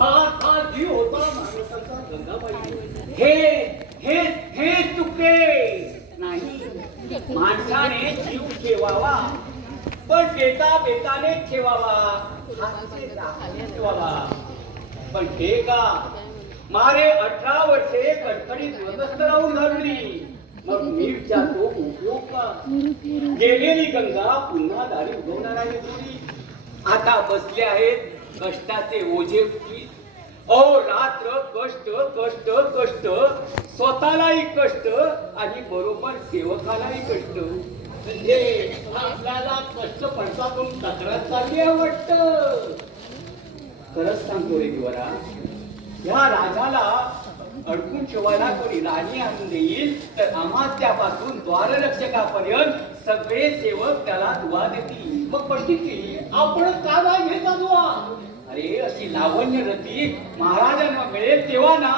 हा जीव होता माणसाचा गंगाबाई. हे चुकते नाही. माणसाने जीव ठेवावा पण बेता बेताने ठेवावा. ठेवावा पण हे का मारे 18 वर्षे कडकडीत व्यवस्थ राहून घालली. मग मीठ जातो उपयोग का. गेलेली गंगा पुन्हा दारी उगवणार आहे थोडी. आता बसले आहेत कष्टाचे ओझे उचलीत. अहो रात्र कष्ट कष्ट कष्ट. स्वतःलाही कष्ट आणि बरोबर सेवकालाही कष्ट. म्हणजे आपल्याला कष्ट पडतात म्हणून तक्रार चालली आहे वाटतं. खरंच सांगतो रे दिवारा. ह्या राजाला अडकून ठेवायला कोणी राणी आणून देईल तर अमात्यापासून द्वाररक्षकापर्यंत सगळे सेवक त्याला दुवा देतील. मग पंडितजी आपण का नाही घेता दुवा? अरे अशी लावण्य रती महाराजांना मिळेल तेव्हा ना.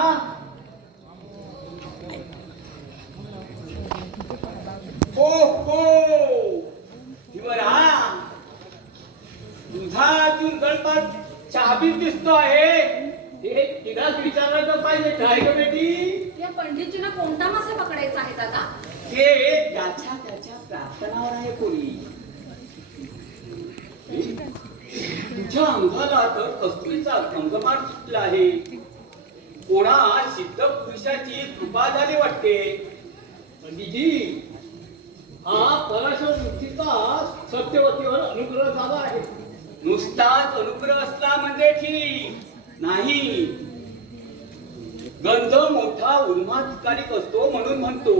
हो हो दिवरा. तुझा अजून गणपत चाबी दिसतो आहे. हे तिलाच विचारायचं पाहिजे काय ग बेटी. या पंडितजींना कोणता मासा पकडायचा आहे दादा? ते त्याच्या त्याच्या प्रार्थनावर आहे कोणी. तुझ्या अंगाला तर कस्तुरीचा अंगमान सुटला आहे. कोणा सिद्ध पुरुषाची कृपा झाली वाटते. पंडितजी हा पराशर मूर्तीचा सत्यवतीवर अनुग्रह झाला आहे. नुसताच अनुग्रह असला म्हणजे ठीक नाही. गंध मोठा उन्मादकारक असतो म्हणून म्हणतो.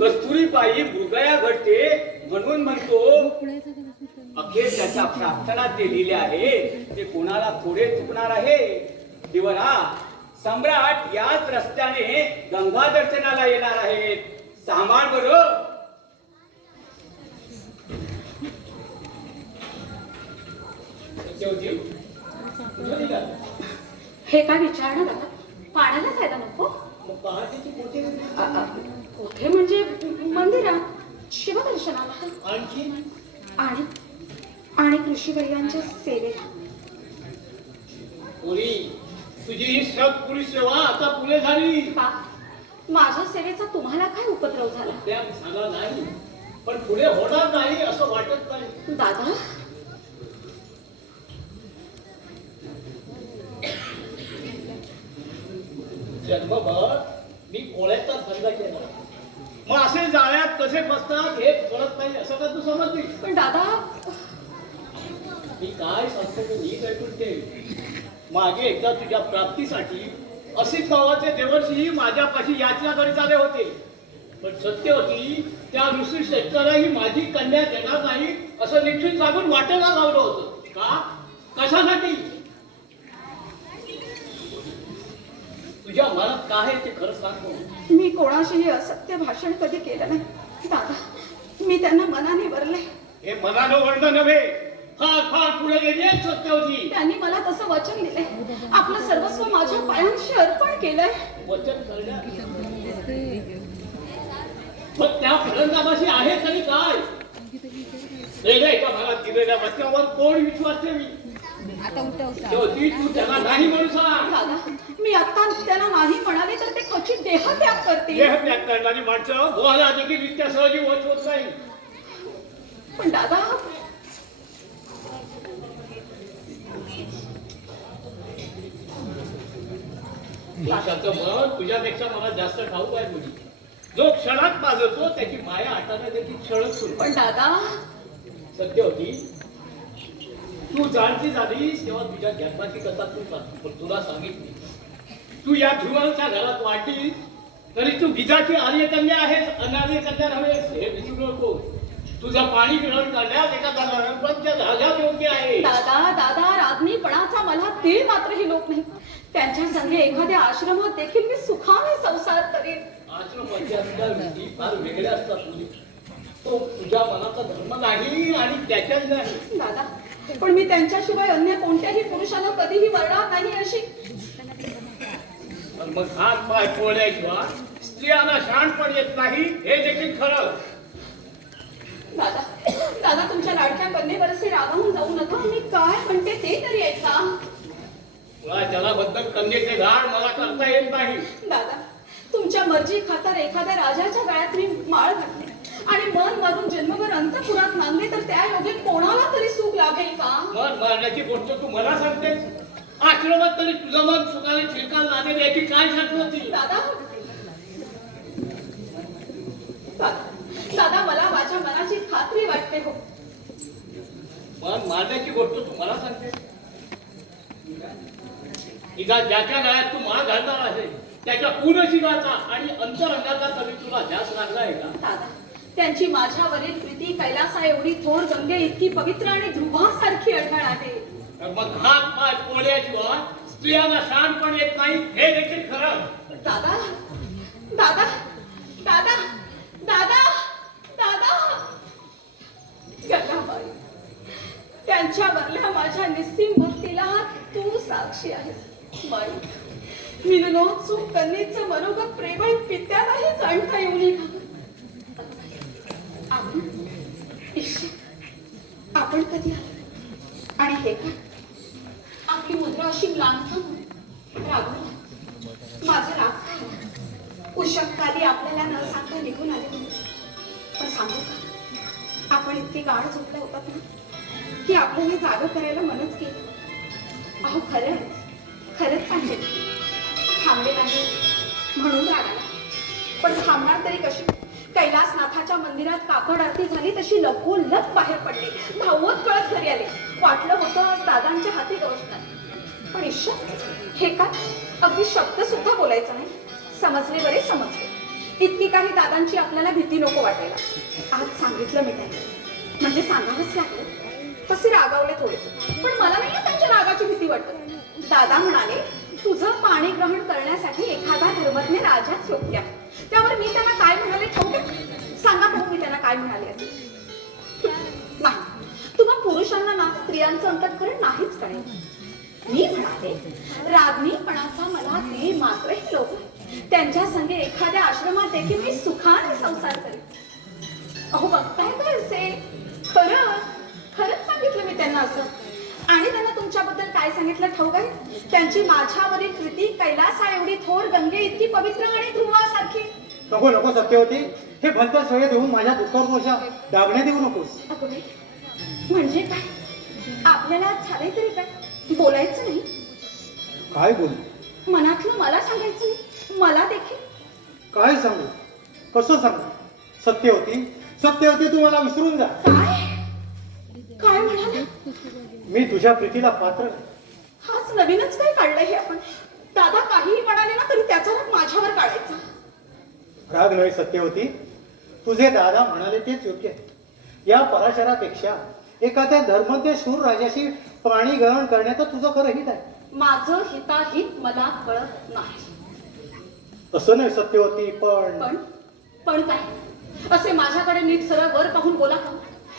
कस्तुरी पायी मृगया घडते म्हणून म्हणतो. अखेर त्याच्या प्रार्थनात ते लिहिले आहे ते कोणाला पुढे चुकणार आहे. दिवरा सम्राट याच रस्त्याने गंगा दर्शनाला येणार आहेत. सांभाळ बरं. सत्यवती, कुठं निघाला? हे काय विचारणं दादा? पाण्याला जायला नको? मग पहाटेची कोठे गेली? कुठे म्हणजे मंदिरात शिवदर्शनाला आणखी आणि आणि कृषीवर्यांच्या सेवेला. पुरी तुझी ही सत्पुरी सेवा आता पुढे झाली. का माझ्या सेवेचा तुम्हाला काय उपद्रव झाला? त्या झाला नाही, पण पुढे होणार नाही असं वाटत नाही. दादा जन्मभर मी कोळ्याचा धंदा केला, मग असे जाळ्यात कसे फसतात हे कळत नाही असं का तू समजलीस? पण दादा मी काय सांगतो ते नीट ऐकून घे. मागे एकदा तुझ्या प्राप्तीसाठी असित गावाचे देवर्षी माझ्यापाशी याचना करीत आले होते, पण सत्य होती त्या ऋषी श्रेष्ठालाही माझी कन्या देणार नाही असं निश्चित सांगून वाटेला लावलं होतं. का? कशासाठी? तुझ्या मनात काय आहे ते खरं सांग. मी कोणाशीही असत्य भाषण कधी केलं नाही दादा. मी त्यांना मनाने वरले. हे मनानं वर्ण नव्हे, फार फार पुढे गेली सत्य होती. त्यांनी मला तसं वचन दिलंय. आपलं सर्वस्व माझ्या पायांशी अर्पण केलंय. वचन करण्यात पण त्या फलंदाबाशी आहे तरी काय? एका भागात दिलेल्या वचनावर कोण विश्वास ठेवी? शेवटी तू त्याला नाही म्हणू सांग. दादा मी आता त्यांना नाही म्हणाले तर ते क्वचित देहत्याग करतील. देहत्याग करणारी माणसं बोहायला देखील इतक्या सहजी वच होत नाही. पण दादा पुरुषाचं मन तुझ्यापेक्षा मला जास्त ठाऊक आहे मुली. जो क्षणात माजतो त्याची माया आटाने देखील क्षणच सुरू. पण दादा सत्य होती तू जाणती झालीस तेव्हा तुझ्या जन्माची कथा तू पण तुला सांगितली. तू या ध्रुवांच्या घरात वाढली तरी तू गिजाची आर्यकन्या आहेस, अनार्य कन्या नव्हेस हे विसरू नको. तुझं पाणी ग्रहण करण्यास एखादा नरपंच राजाच योग्य आहे. दादा दादा राजनीपणाचा मला तीळ मात्रही लोक नाही. त्यांच्या संगे एखाद्या आश्रमात देखील मी सुखाने संसार करेन. आश्रमाच्या रीती फार वेगळ्या असतात मुली. तो तुझ्या मनाचा धर्म नाही आणि त्याच्याच नाही. दादा पण मी त्यांच्याशिवाय अन्य कोणत्याही पुरुषाला कधीही वरणार नाही अशी. पण मग हात पाय पोळल्याशिवाय स्त्रियांना शहाणपण येत नाही हे देखील खरं. दादा दादा तुमच्या लाडक्या कन्येवरचे रागावून जाऊ नका. मी काय म्हणते ते तरी ऐका. तुला जलाबद्दल कन्येचे घाण मला करता येत नाही. दादा तुमच्या मर्जी खातर एखाद्या राजाच्या गळ्यात मी माळ घातली आणि मन मारून जन्मभर अंतपुरात नांदले तर त्या योगे कोणाला तरी सुख लाभेल का? मन मारण्याची गोष्ट तू मला सांगतेस. आश्रमात तरी तुझं मन सुखाने ठिकाण लागेल याची काय शर्त होती? दादा दादा मला माझ्या मनाची खात्री वाटते हो. मन मारण्याची गोष्ट तू मला सांगतेस. इजा ज्याच्या गळ्यात तू माळ घालणार आहे त्याच्या पूर्णशिराचा आणि अंतरंगाचा कधी तुला ध्यास लागला आहे का? दादा त्यांची माझ्यावरील प्रीती कैलासा एवढी थोर गंगे इतकी पवित्र आणि ध्रुवासारखी अढळ आहे. तर मग हात पाय पोळल्याशिवाय स्त्रियांना शहाणपण येत नाही हे देखील खरं. दादा दादा दादा दादा दादा गंगाबाई त्यांच्यावरल्या माझ्या निस्सीम भक्तीला तू साक्षी आहेस. बाई मिलनो चूक कन्येचं मनोगत प्रेमळ पित्यालाही जाणता येऊ नये. आपण कधी आलो आणि हे का आपली मुद्रा अशी लांबून रागवून माझं राग उशक्काली आपल्याला न सांगता निघून आले. पण सांगू का आपण इतके गाढ झोपले होतात ना की आपल्याला जाग करायला मनच केलं. अहो खरं खरंच सांगते थांबले नाही म्हणून रागाला. पण थांबणार तरी कशी? कैलासनाथाच्या मंदिरात काकड आरती झाली तशी लपोलप बाहेर पडले. धावत पळत घरी आले. वाटलं होतं आज दादांच्या हाती गवसणार. पण ईश्वर हे का अगदी शब्द सुद्धा बोलायचा नाही. समजले बरे समजले. इतकी काही दादांची आपल्याला भीती नको वाटायला. आज सांगितलं मी त्यांना म्हणजे सांगावंच लागलं. तसे रागावले थोडेसे, पण मला नाही त्यांच्या रागाची भीती वाटत. दादा म्हणाले तुझं पाणी ग्रहण करण्यासाठी एखादा धर्मज्ञ राजाच योग्य आहे. त्यावर मी त्यांना काय म्हणाले ठाऊक आहे? सांगा बघू मी त्यांना काय म्हणाले असेल. नाही, तुम्हा पुरुषांना ना स्त्रियांचं अंतःकरण नाहीच कळेल. मी म्हणाले रागणीपणाचा मला ते मात्रही लोक त्यांच्या संगे एखाद्या आश्रमात देखील मी सुखाने संसार करेन. अहो बघताय काय असे, खरंच सांगितलं मी त्यांना असं. आणि त्यांना तुमच्याबद्दल काय सांगितलं ठाऊक आहे? त्यांची माझ्यावरील प्रीती कैलासा एवढी थोर, गंगे इतकी पवित्र आणि ध्रुवासारखी. नको नको सत्यवती, हे भलतं सवय देऊन माझ्या दुःखावर दोषा दागणे देऊ नकोस. अगं बाई, म्हणजे काय? आपल्याला झाले तरी काय? बोलायचं नाही? काय बोलू? मनातलं मला सांगायचं नाही? मला देखील? काय सांगू, कसं सांगू? सत्यवती, सत्यवती, तू मला विसरून जा. काय काय म्हणाले? मी तुझ्या प्रीतीला पात्र नाही. हाच नवीनच काय काढलंय हे आपण? दादा काहीही म्हणाले ना तरी त्याचा राग माझ्यावर काढायचा. राग नव्हे सत्यवती, तुझे दादा म्हणाले तेच योग्य आहे. या पराशरापेक्षा एखाद्या धर्मज्ञ शूर राजाशी पाणी ग्रहण करण्याचं तुझं खरं हित आहे. माझं हिताहित मला कळत नाही. असं नाही सत्यवती, पण पण काय? असे माझ्याकडे नीट सरळ वर पाहून बोला का?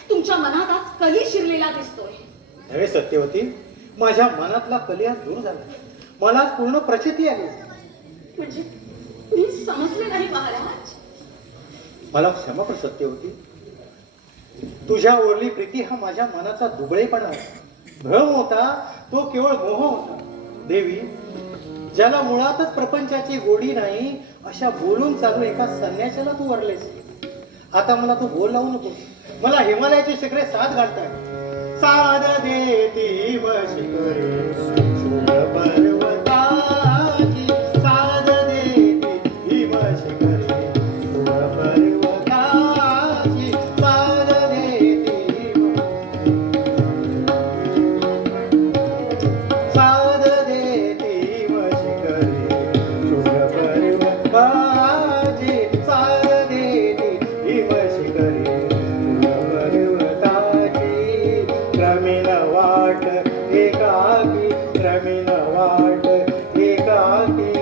तुमच्या मनात आज कली शिरलेला दिसतोय. नव्हे सत्यवती, माझ्या मनातला कली आज दूर झाला. मला आज पूर्ण प्रचिती आली. म्हणजे मी समजले नाही महाराज. मला क्षमा कर सत्यवती. तुझ्या ओरली प्रीती हा माझ्या मनाचा दुबळेपणा होता, भ्रम होता, तो केवळ मोह होता. देवी, ज्याला मुळातच प्रपंचाची गोडी नाही अशा बोलून चालू एका संन्याशाला तू वरलेस. आता मला तू बोल लावू नको. मला हिमालयाचे शिखरे साथ घालताय. साध देती वशिकरे शुभ पर्वताची, साध देती हिमशिखरे शुभ पर्वताची, साध देती, साध देती वशिकरे शुभ पर्वताची, साध देती हिमशिखरे शुभ पर्वताची. क्रमेण वाट एकाकी, क्रमेण वाट एकाकी,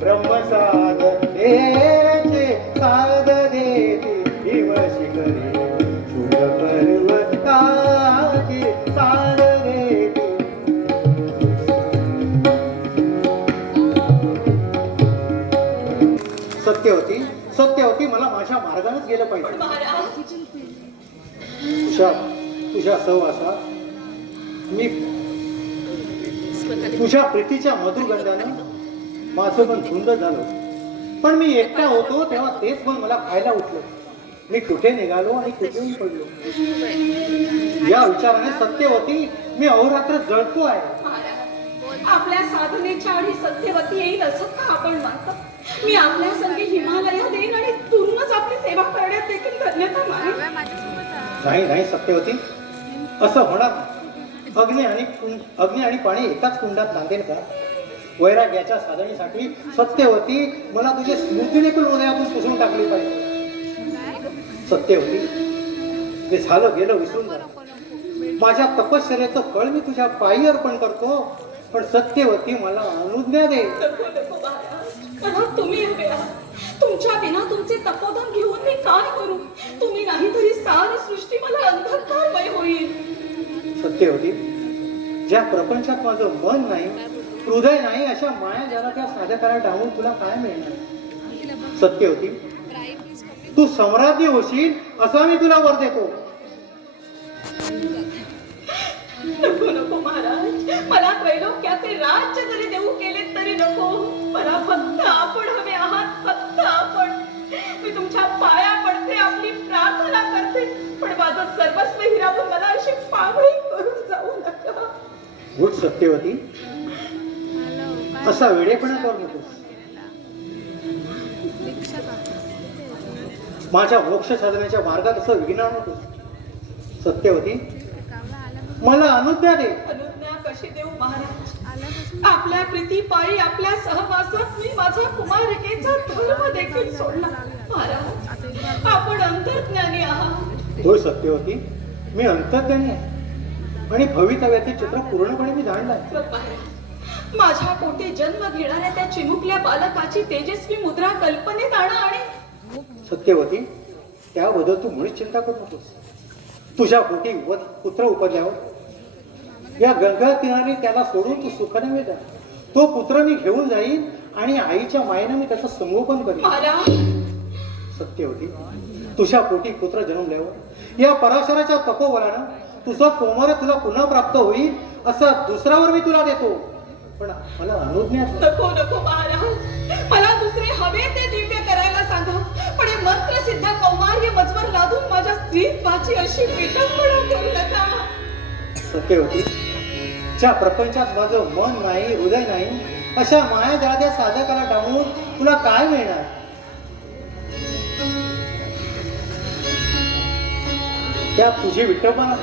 ब्रह्मसाद देते साध देती हिमशिखरे शुभ पर्वताची, साध देती. सत्यवती, सत्यवती, मला माझ्या मार्गानेच गेलं पण पाहिजे. महाराज तुझ्या सहवासात मी तुझ्या प्रीतीच्या मधुगंधानं माझं मन धुंद झालं. पण मी एकटा होतो तेव्हा तेच मन मला खायला उठलं. मी कुठे निघालो आणि कुठेही पडलो. या विचाराने सत्यवती मी अहोरात्र जळतो आहे. महाराज, आपल्या साधनेच्या आधी सत्यवती येईल असं का आपण मानतो? मी आपल्या संगी हिमालयात येईन आणि पूर्णच आपली सेवा करण्यात देखील धन्यता मानेन. नाही नाही सत्यवती, असं होणार नाही. अग्नी आणि पाणी एकाच कुंडात नांदेल का? वैराग्याच्या साधनेसाठी सत्यवती मला तुझी स्मृती देखील हृदयातून पुसून टाकली पाहिजे. सत्यवती, ते झालं गेलं विसरून जा. माझ्या तपश्चर्याचं फळ मी तुझ्या पायी अर्पण करतो. पण सत्यवती, मला अनुज्ञा दे. नको नको महाराज, मला तुम्ही हवे आहात. तुमच्या बिना तुमचे तपोधन घेऊन मी काय करू? तुम्ही नाही तरी सारी सृष्टी मला अंधकारमय होईल. सत्यवती, ज्या प्रपंचात माझं मन नाही, हृदय नाही, अशा मायाजालाच्या साध्या डावून तुला काय मिळणार? सत्यवती, तू सम्राज्ञी होशील असा मी तुला वर देतो. नको नको महाराज, मला त्रैलोक्याचे राज्य जरी देऊ केले तरी नको. मला फक्त आपण हवे आहात, फक्त आपण. मी तुमच्या पाया पडते, आपली प्रार्थना करते, पण माझं सर्वस्व हिरावून मला अशी पागळी करून जाऊ नका. उठ सत्यवती, असा वेडेपणा करू नकोस. माझ्या मोक्ष साधण्याच्या मार्गात असं विघ्न नकोस. सत्यवती, मला अनुज्ञा दे. अनुज्ञा कशी देऊ महाराज? आपल्या प्रीतीपायी आपल्या सहवासात मी माझा कुमारिकेचा धर्म देखील सोडला. महाराज, आपण अंतर्ज्ञानी आहात. होय सत्यवती, मी अंतर्ज्ञानी आहे. आणि भवितव्याचे चित्र पूर्णपणे मी जाणलं आहे. बाळा, माझ्या पोटी जन्म घेणाऱ्या त्या चिमुकल्या बालकाची तेजस्वी मुद्रा कल्पनेत आणा आणि सत्यवती, त्याबद्दल तू मुळीच चिंता करू नकोस. तुझ्या पोटी पुत्र उपजल्यावर या गंगा किनारी त्याला सोडून तू सुखाने जा. तो पुत्र मी घेऊन जाईन आणि आईच्या मायेने मी त्याचं संगोपन करीन. महाराज, सत्यवती, तुझ्या पोटी पुत्र जन्मल्यावर या पराशराच्या तपोबलानं तुझा कोमार तुला पुन्हा प्राप्त होईल असा दुसरावर मी तुला देतो. पण मला अनुज्ञा आहे. नको नको महाराज, मला दुसरे हवे ते दिव्य करायला सांगा. पण हे मंत्र सिद्ध कौमार्य मजवर लादून माझ्या स्त्रीत्वाची अशी विटंबना करू नका. सत्यवती, ज्या प्रपंचात माझं मन नाही, हृदय नाही, अशा माया जाळ्या साधकाला डावून तुला काय मिळणार? त्यात तुझी विटंबना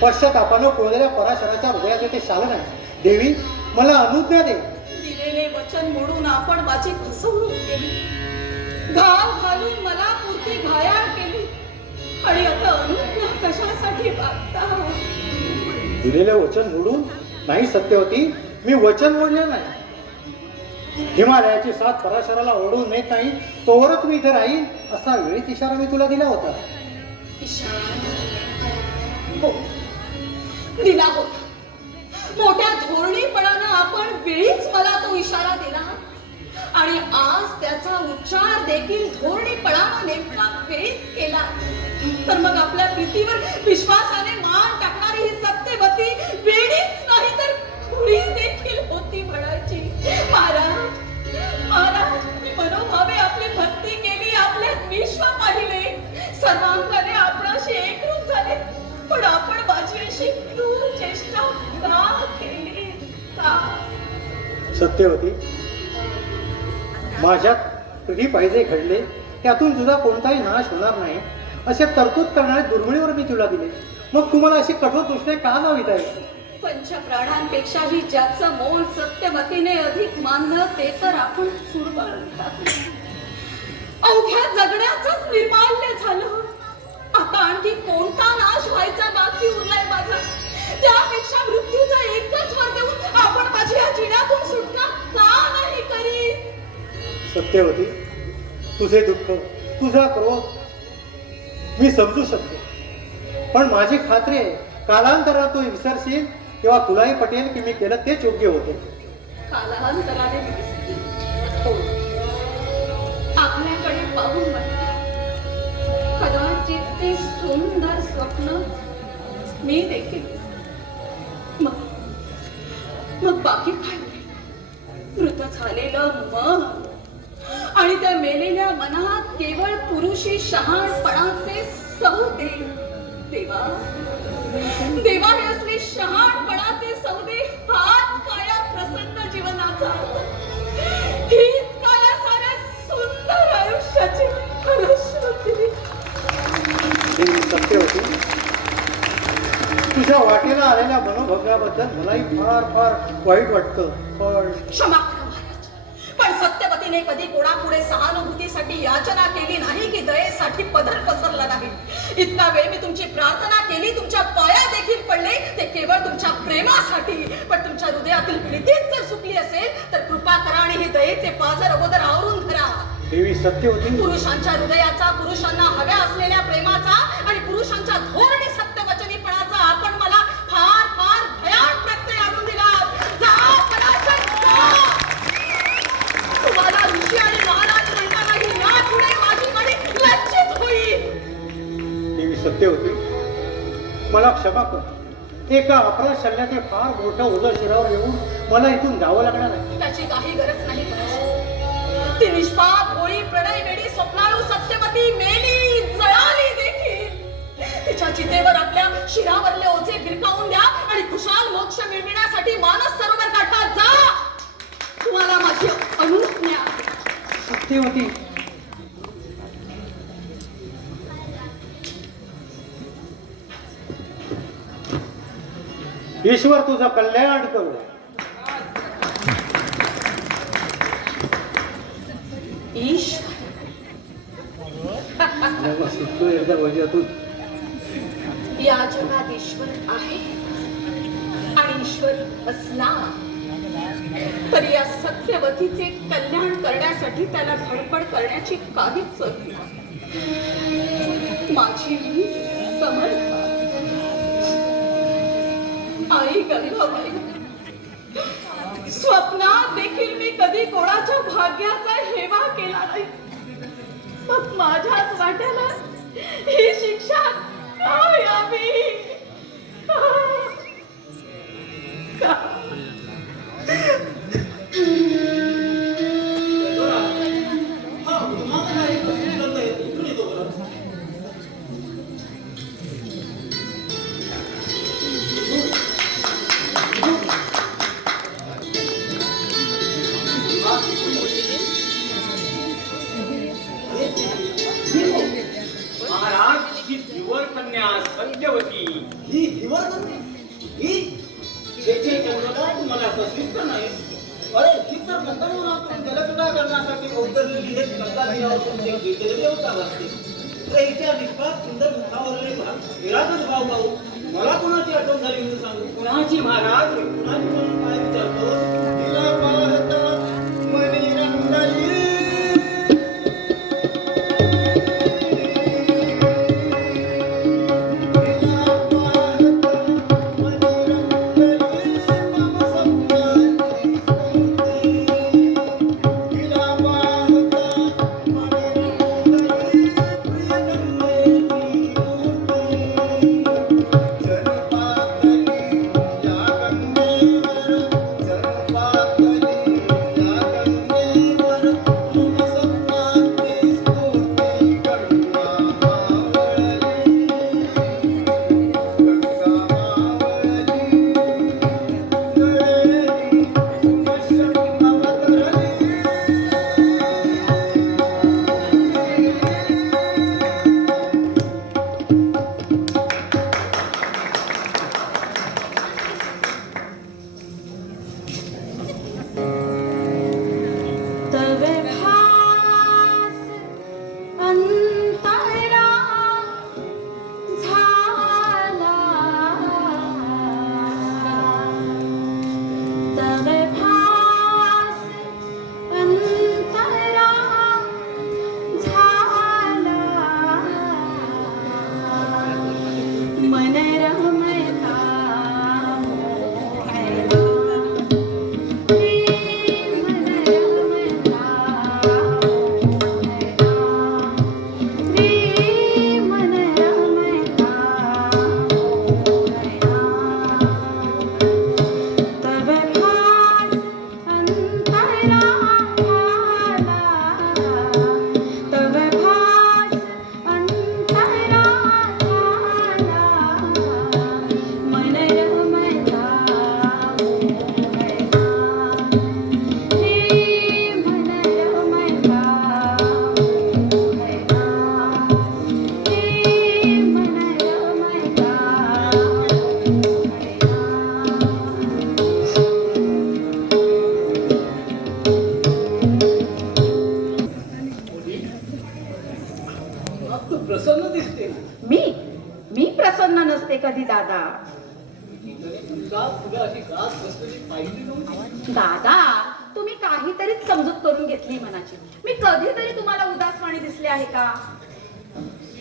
पश्चातापानं कोळलेल्या पराशराच्या हृदयाचे ते शालन आहे. देवी, मला अनुज्ञा दे. दिलेले वचन मोडून आपण माझी फसवणूक केली, घाव घालून मला पुरती घायाळ केली आणि आता अनुज्ञा कशासाठी मागता? दिलेलं वचन मोडून नाही सत्यवती, मी वचन मोडले नाही. हिमालयाची साथ पराशराला ओढून नेत नाही तोवरच मी इथे राहील असा वेळीच इशारा मी तुला दिला होता. हो, दिला होता. मोठ्या धोरणीपणानं आपण वेळीच मला तो इशारा दिला आणि आज त्याचा उच्चार देखील धोरणीपणानं नेमका वेळीच केला. तर मग आपल्या प्रीतीवर विश्वासाने मान टाकणारी ही सत्यवती वेळीच नाही तर खुळी देखील होती म्हणायची. महाराज, महाराज, मी मनोभावे आपली भक्ती केली, आपल्यात विश्व पाहिले, सर्वांगाने आपणाशी एकरूप झाले, पण आपण माझी अशी क्रूर चेष्टा का केली? का? सत्यवती, माझ्यात कधी पाहिजे घडले त्यातून तुझा कोणताही नाश होणार नाही असे तरतूद करणारे दुर्मिळीवर मी तुला दिले. मग तुम्हाला अशी कठोर दुष्टे का नावित आहे? पंचप्राणांपेक्षाही ज्याचं मोल सत्यवतीने अधिक मानलं ते तर आपण सुरबळ टाकलं. अवघ्या जगण्याचंच निर्माल्य झालं. आता आणखी कोणता नाश व्हायचा बाकी उरलाय माझा? त्यापेक्षा मृत्यूचा एकच वर देऊन आपण माझी या जिण्यातून सुटका का नाही करी? सत्यवती, तुझे दुःख, तुझा क्रोध मी समजू शकतो, पण माझी खात्री आहे कालांतरात तू विसरशील तेव्हा तुलाही पटेल की मी केलं तेच योग्य होते. कालांतराने विसरली. हो, आपल्याकडे पाहून वाटते कदाचित ते सुंदर स्वप्न मी देखील. मग बाकी काय? मृत झालेलं मन आणि त्या मेलेल्या मनात केवळ पुरुषी शहाणपणाचे सौदे. देवा, देवा, हे असले शहाणपणाचे सौदे, हाच काया प्रसन्न जीवनाचा, हीच काया साऱ्या सुंदर आयुष्याची फलश्रुती. सत्यवती, तुझ्या वाटेला आलेल्या मनोभंगाबद्दल मलाही फार फार वाईट वाटतं, पण क्षमा करा महाराज, पण सत्यवतीने कधी कोणापुढे सहानुभूतीसाठी याचना केली नाही की दयेसाठी पदर पसरला नाही. इतका वेळ मी तुमची प्रार्थना केली, तुमच्या पाया देखील पडले, ते केवळ तुमच्या प्रेमासाठी. पण तुमच्या हृदयातील प्रीतीच जर सुकली असेल तर कृपा करा आणि हे दयेचे पाझर अगोदर आवरून धरा. देवी सत्यवती, पुरुषांच्या हृदयाचा, पुरुषांना हव्या असलेल्या प्रेमाचा आणि पुरुषांच्या धोरणी सत्यवचनीपणाचा आपण मला फार फार भयान प्रत्यय आणून दिला. जा, पराशर, जा. तुम्हाला ऋषी आणि महाराज म्हणतानाही यापुढे माझी मणी लज्जित होईल. देवी सत्यवती, मला क्षमा कर. एका अपराध शल्ल्याचे फार मोठं ओझं शिरावर येऊन मला इथून जावं लागणार आहे. त्याची काही गरज नाही. ती निष्पाप होळी प्रणय वेडी स्वप्नाळू सत्यवती मेली, जळाली देखील. तिच्या चितेवर आपल्या शिरावरले ओझे भिरकावून द्या आणि खुशाल मोक्ष मिळविण्यासाठी मानस सरोवर गाठा. जा, तुम्हाला माझी अनुज्ञा. सत्यवती, ईश्वर तुझं कल्याण करू. ईश्वर, सुटतो एकदा वजातून. या जगात ईश्वर आहे ईश्वर असला तरी या सत्यवतीचे कल्याण करण्यासाठी त्याला धडपड करण्याची काहीच गरज नाही. माझी समर्थ आई गंगाबाई, स्वप्नात देखील मी कधी कोणाच्या भाग्याचा हेवा केला नाही. मग माझ्याच वाट्याला ही शिक्षा का यावी? का? महाराज, ही धिवर कन्या सत्यवती. ही हिवर कन्या? ही जेचे गंगाला तुम्हाला तसलीच का नाही? अरे ही तर नंदनवनातून जलक्रीडा करण्यासाठी अवतरलेली एक गंगा तीरावरून एक जलदेवता असते. अरे हिच्या निष्पाप सुंदर मुखावरील विराटच भाव पाहू मला कोणाची आठवण झाली म्हणून सांगू? कुणाची महाराज? कुणाची म्हणून काय विचारतो? तिला पाहता मनी रंगाई. प्रसन्न दिसते. मी प्रसन्न नसते कधी दादा. तुला अशी गात बसलेली पाहिली नव्हती. दादा, तुम्ही काहीतरी समजूत करून घेतली मनाची. मी कधीतरी तुम्हाला उदासवाणी दिसले आहे का?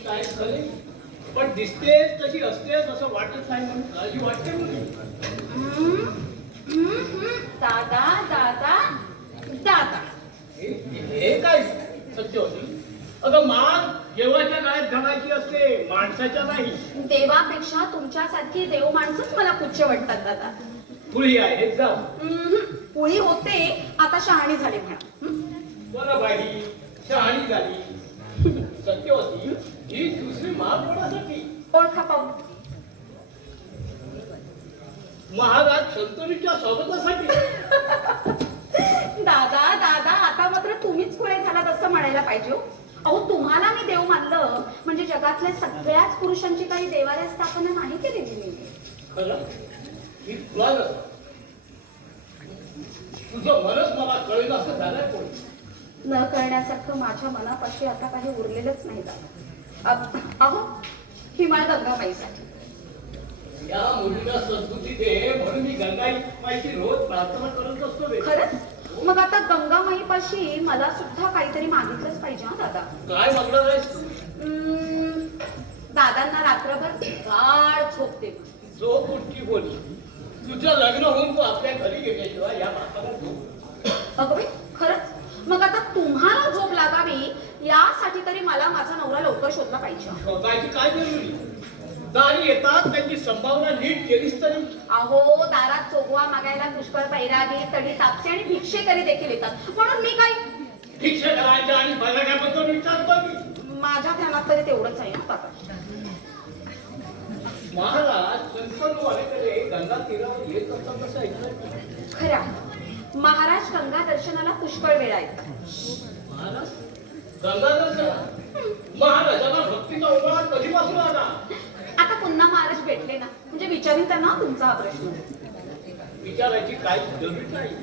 काय खरे, पण दिसतेच तशी असतेच असं वाटत नाही म्हणून काळजी वाटते म्हणून. दादा दादा दादा, हे काय सत्य होती? अगं मान देवाच्या गळ्यात घालायची असते, माणसाच्या नाही. देवापेक्षा तुमच्यासारखी देव माणसंच मला पुच्छ वाटतात दादा. पुळी आहे जा. पुळी होते, आता शहाणी झाली म्हणा. बरं बाई, शहाणी झाली. सत्यवती ही दुसरी महापौरासाठी ओळखा पाहू. महाराज शंतनूच्या स्वागतासाठी. दादा दादा, आता मात्र तुम्हीच पुढे झालात असं म्हणायला पाहिजे हो. अहो, तुम्हाला मी देव मानलं म्हणजे जगातल्या सगळ्याच पुरुषांची काही देवालय स्थापना नाही केलेली मी. खरं मी तुला तुझं मनच मला कळेल असं झालंय. कोण न करण्यासारखं माझ्या मनापाशी आता काही उरलेलंच नाही दादा. अहो, हिमाळ गंगाबाईसाठी या मुलीला सद्बुद्धी दे म्हणून मी गंगाईची रोज प्रार्थना करत असतो रे. खरंच मग आता गंगामाईपाशी मला सुद्धा काहीतरी मागितलंच पाहिजे हा दादा. काय मागणार आहेस तू? दादांना रात्रभर गाढ झोपते. जो कुठची बोली तुझं लग्न होऊन तू आपल्या घरी गेल्याशिवाय या माताला झोप. अगं बाई, खरंच मग आता तुम्हाला झोप लागावी यासाठी तरी मला माझा नवरा लवकर शोधला पाहिजे. शोधायची काय जरुरी? दारी येतात त्यांची संभावना नीट केलीच तरी. अहो दारात चोगवा मागायला पुष्कळ पैरागे तडी तापसे आणि भिक्षेकरी देखील येतात. म्हणून मी काही शिक्षा करायच्या आणि बघण्याबद्दल विचारतो मी. माझ्या ध्यानात तरी तेवढंच आहे ना काका. महाराज संतवाडीकडे गंगा तीरावर येत असतात कसं ऐकलं? खऱ्या महाराज गंगा दर्शनाला पुष्कळ वेळा येतात. महाराज गंगा दर्शन महाराजांना भक्तीचा उन्हाळा कधीपासून आला? आता पुन्हा महाराज भेटले ना म्हणजे विचारीन त्यांना तुमचा हा प्रश्न. विचारायची काही जरूर नाही.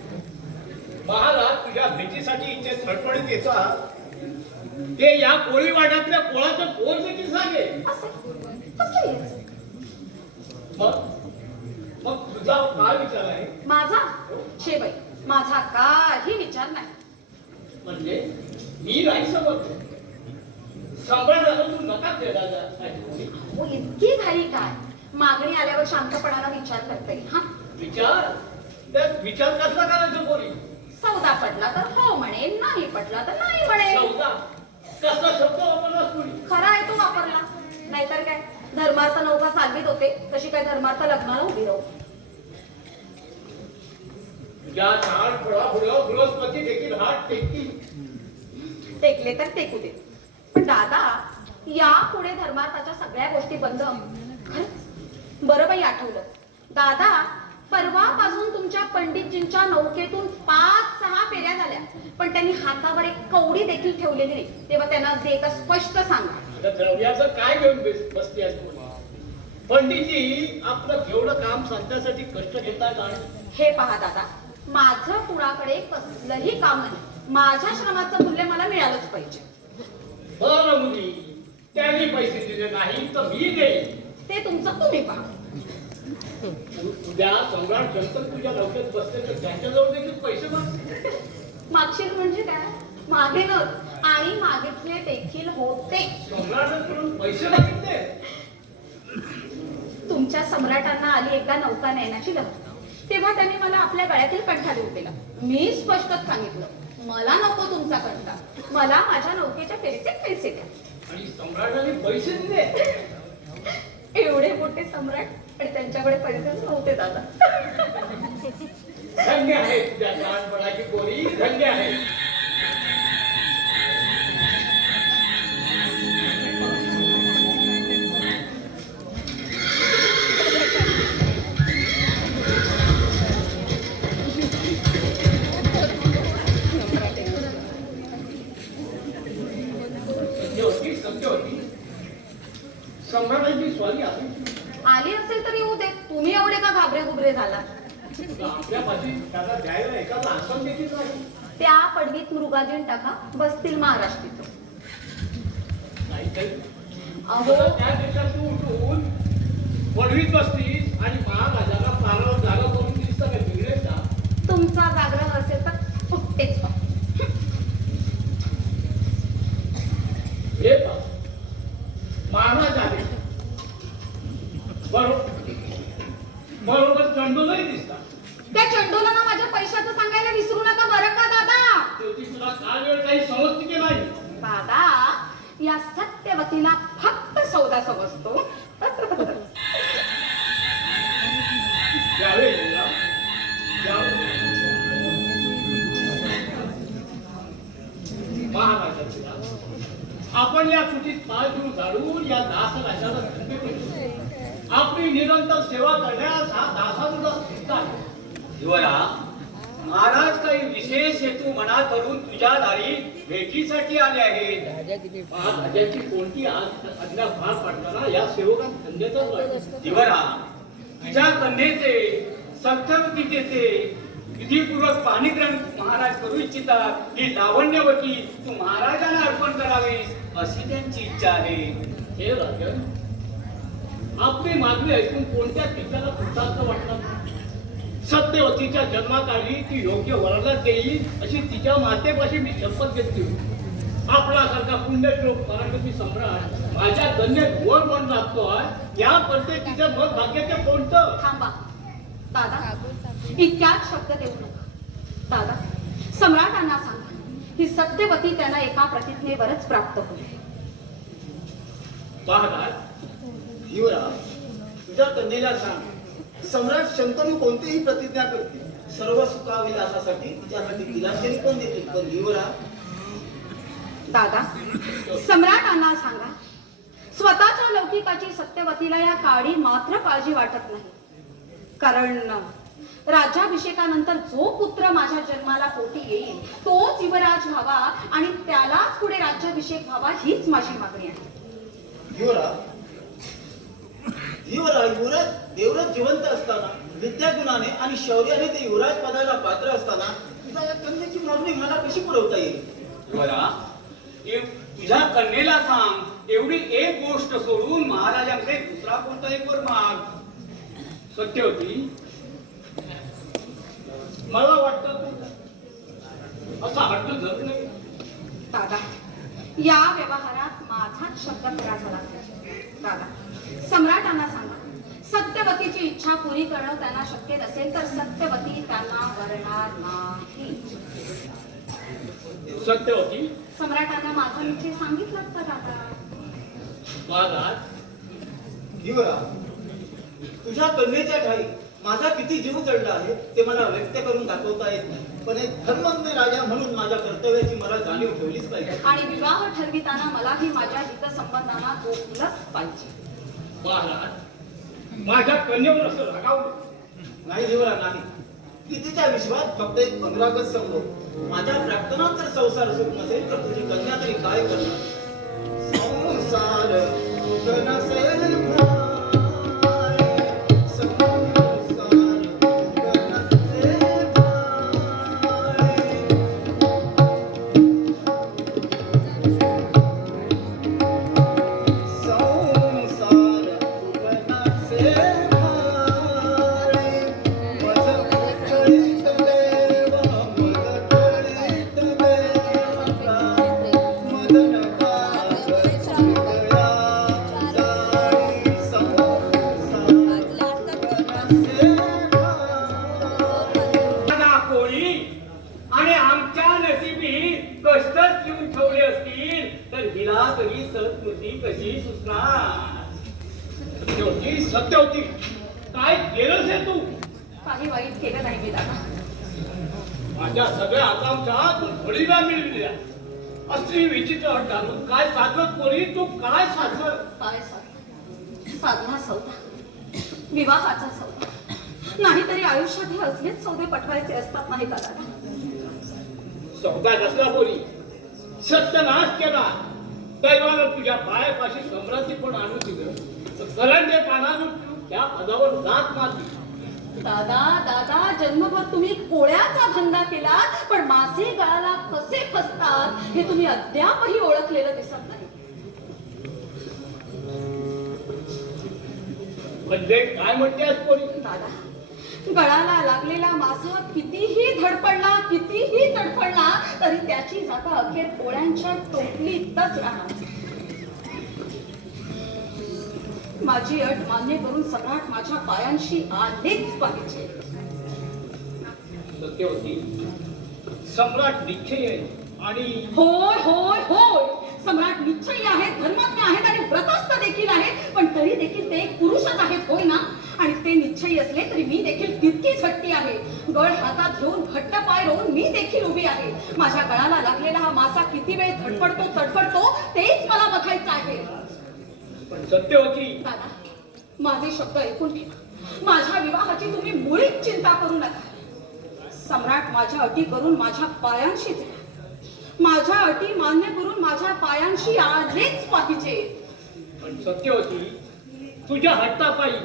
महाराज तुझ्या भेटीसाठी इथे धडपडीत येतात ते या कोळी वाड्यातल्या कोळाचं कोण देखील सांगेल. कसं यायचं? मग तुझा काय विचार आहे? माझा छे बाई, माझा काही विचार नाही. म्हणजे मी नाही समजतो. सांभाळायला तू नका द्यायला हो, इतकी घाई काय? मागणी आल्यावर शांतपणाला विचार करता येईल. हा विचार त्यात विचार कसला करायचं बोली? सौदा पडला तर हो म्हणेल, नाही पडला तर नाही म्हणेल. सौदा कसा शब्द वापरलास तुम्ही? खरा आहे तो वापरला. नाहीतर काय धर्मार्थ नौका चालवीत होते तशी काय धर्मार्थ लग्नाला उभी राहू. तुझ्या छान फळाफुळं बृहस्पती देखील हात टेकतील. टेकले तर टेकू दे. पण दादा या पुढे धर्मार्थाच्या सगळ्या गोष्टी बंद. खरंच बरं बाई आठवलं. दादा परवापासून तुमच्या पंडितजींच्या नौकेतून 5-6 फेऱ्या झाल्या पण त्यांनी हातावर एक कवडी देखील ठेवलेली नाही. तेव्हा त्यांना जे का स्पष्ट सांगा. आता द्रव्याचं काय घेऊन बसते असतो? पंडितजी आपलं केवढं काम सांगण्यासाठी कष्ट घेतात. आणि हे पहा दादा, माझं कुणाकडे कसलंही काम नाही. माझ्या श्रमाचं मूल्य मला मिळालंच पाहिजे. बरं मुली त्यांनी पैसे दिले नाही तर मी देईन. ते तुमचं तुम्ही पहा. उद्या सम्राट शंकर तुझ्या डोक्यात बसले तर त्यांच्याजवळ देखील पैसे मागतील. मागशील म्हणजे काय? मागेन आणि मागितले देखील होते. सम्राटाकडून पैसे मागितले? तुमच्या सम्राटांना आली एकदा नौका नयनाची लहर. तेव्हा त्यांनी मला आपल्या गळ्यातील कंठा देऊ दिला. मी स्पष्टच सांगितलं मला नको तुमचा कंठा, मला माझ्या नौकेच्या फेरीचे पैसे द्या. आणि सम्राटाने पैसे दिले? एवढे मोठे सम्राट आणि त्यांच्याकडे पैसेच नव्हते दादा. धन्य आहे तुझ्या लहानपणाची पोरी, धन्य आहे. सम्राटांची स्वारी आली असेल तर येऊ दे. तुम्ही एवढे का घाबरे घुबरे झाला? आपल्यापाशी त्याला द्यायला एखादा आसन देखील नाही. त्या पडवीत मृगाजीन टाका, बसतील महाराष्ट्रीत. अहो त्या देशात तू उठून पडवीत बसतीस आणि महाराजाला पारावर जागा करून दिलीस तर काय बिघडेल का? तुमचा जागरण असेल तर कुठेच पहा. हे पहा महाराज आले बरोबर चंडूलाही दिसतात. त्या चंडोलांना माझ्या पैशाचं सांगायला विसरू नका बरं का दादा. शेवटी तुला काल वेळ काही समजते की नाही? दादा या सत्यवतीला फक्त सौदा समजतो. यावे महाराजांच्या आपण या सुटीत पाय घेऊन झाडून या दासराजाला धन्य केले. आपली निरंतर सेवा करण्यास हा दासाचा सिद्ध आहे. महाराज काही विशेष हेतू मनात धरून तुझ्या दारी भेटीसाठी आले आहेत. महाराजांची कोणती आज्ञा भार पाडताना या सेवकात धन्यताच वाटते. दिवरा तुझ्या कन्येचे सत्यवतीचे विधीपूर्वक पाणीग्रहण महाराज करू इच्छितात. ही लावण्यवती तू महाराजांना अर्पण करावीस अशी त्यांची इच्छा आहे. हे राजन आपली मागणी ऐकून कोणत्या पित्याला पुरुषार्थ वाटणार नाही? सत्यवतीच्या जन्माकाळी ती योग्य वराला देईल अशी तिच्या मातेपाशी मी शपथ घेतली होती. आपल्यासारखा पुण्यश्लोक पराक्रमी सम्राट माझ्या कन्येत वर पण लागतोय, या पद्धतीचं मग भाग्याचे कोणतं? थांबा दादा, इतक्यात शब्द देऊ नका. दादा, सम्राटांना सांगा ही सत्यवती त्यांना एका प्रतिज्ञेवरच प्राप्त होईल. महाराज, युवराज, तुझ्या कन्येला सांग, सम्राट शंतनू कोणतीही प्रतिज्ञा करते, सर्व सुखाविलासासाठी तिच्यासाठी दिलाशेरी पण देते. पण युवराज, दादा, सम्राटांना सांगा स्वतःच्या लौकिकाची सत्यवतीला या काळी मात्र काळजी वाटत नाही. कारण राज्याभिषेकानंतर जो पुत्र माझ्या जन्माला पोटी येईल तोच युवराज व्हावा आणि त्यालाच पुढे राज्याभिषेक व्हावा हीच माझी मागणी आहे. युवराज देवराज जिवंत असताना विद्यागुणाने आणि शौर्याने ते युवराज पदाला पात्र असताना तुझ्या या कन्येची मागणी मला कशी पुरवता येईल? युवरा, तुझ्या कन्येला सांग एवढी एक गोष्ट सोडून महाराजांकडे दुसरा कोणता एक वर माग. सत्यवती, मला वाटतं तू असा हट्ट धरू नये. दादा, या व्यवहारात माझाच शब्द खरा झाला. दादा, सम्राटांना सांगा सत्यवतीची इच्छा पुरी करणं त्यांना शक्य नसेल तर सत्यवती त्यांना वरणार नाही. सत्यवती, सम्राटांना माझा निश्चय सांगितलं का दादा? महाराज, युवराज, तुझ्या कन्येच्या ठाई माझा किती जीव जडला आहे ते मला व्यक्त करून दाखवता येत नाही. पण एक धर्मज्ञ राजा म्हणून माझ्या कर्तव्याची मला जाणीव ठेवलीच पाहिजे. आणि विवाह ठरविताना मलाही माझ्या हितसंबंधांना जोखलंच पाहिजे. महाराज, माझ्या कन्येवर असं रागावलं नाही युवराज, नाही. की तिच्या विश्वात फक्त एक 15 गज संभव. माझ्या प्रार्थनात जर संसार सुख नसेल तर तुझी कन्या तरी काय करणार? संसार सुख नसेल भारे, संसार सुख नसेल भारे. संसार सुख नसेल भारे. मज कळीत देवा, मज कळीत देवा, मदन काग चिंतया जाळी. संसार नसेल भारे. ना कोळी आणि आमच्या नशिबी कष्टच लिहून ठेवले असतील तर हिला तरी सत्कृती कशी सुचणार? सत्यवती, सत्यवती, काय केलंस हे तू? काही वाईट केलं नाही मी दादा. माझ्या सगळ्या आकांक्षा तू घडीला मिळविल्या. असली विचित्र अट घालून काय साधलं कोणी? तू काय साधलं? काय साधना सौदा, विवाहाचा सौदा. नाहीतरी आयुष्यात हे असलेच सौदे पटवायचे असतात नाही का दादा? सौदा कसला कोणी? सत्यनाश केला. दैवानं तुझ्या पायापाशी सम्राटी पण आणून दिलं. करंडे पानानं त्या पदावर दात मारली. दादा दादा, जन्मभर तुम्ही कोळ्याचा धंदा केला पण मासे गळाला कसे फसतात हे तुम्ही अद्यापही ओळखलेलं दिसत नाही. म्हणजे काय म्हणतेस कोणी? दादा, गळाला लागलेला मासा कितीही धडपडला कितीही तडफडला तरी त्याची जागा अखेर कोळ्यांच्या टोपलीतच राहणार. माझी अट मान्य करून सम्राट माझ्या पायांशी आलेच पाहिजे. सत्यवती, सम्राट निश्चय आहे आणि होय होय होय, सम्राट निश्चयी आहेत, धर्मज्ञ आहेत आणि व्रतस्थ देखील आहेत. पण तरी देखील ते एक पुरुषच आहेत, होय ना? आणि ते निश्चयी असले तरी मी देखील तितकीच हट्टी आहे. गळ हातात घेऊन घट्ट पाय रोवून मी देखील उभी आहे. माझ्या गळाला लागलेला हा मासा किती वेळ धडपडतो तडफडतो तेच मला बघायचं आहे. पण सत्यवती, दादा, माझे शब्द ऐकून घ्या. माझ्या विवाहाची तुम्ही मुळीच चिंता करू नका. सम्राट माझ्या अटी करून माझ्या पायांशी जाईल. माझ्या अटी मान्य करून माझ्या पायांशी आलेच पाहिजे. पण सत्यवती, तुझ्या हट्टापायी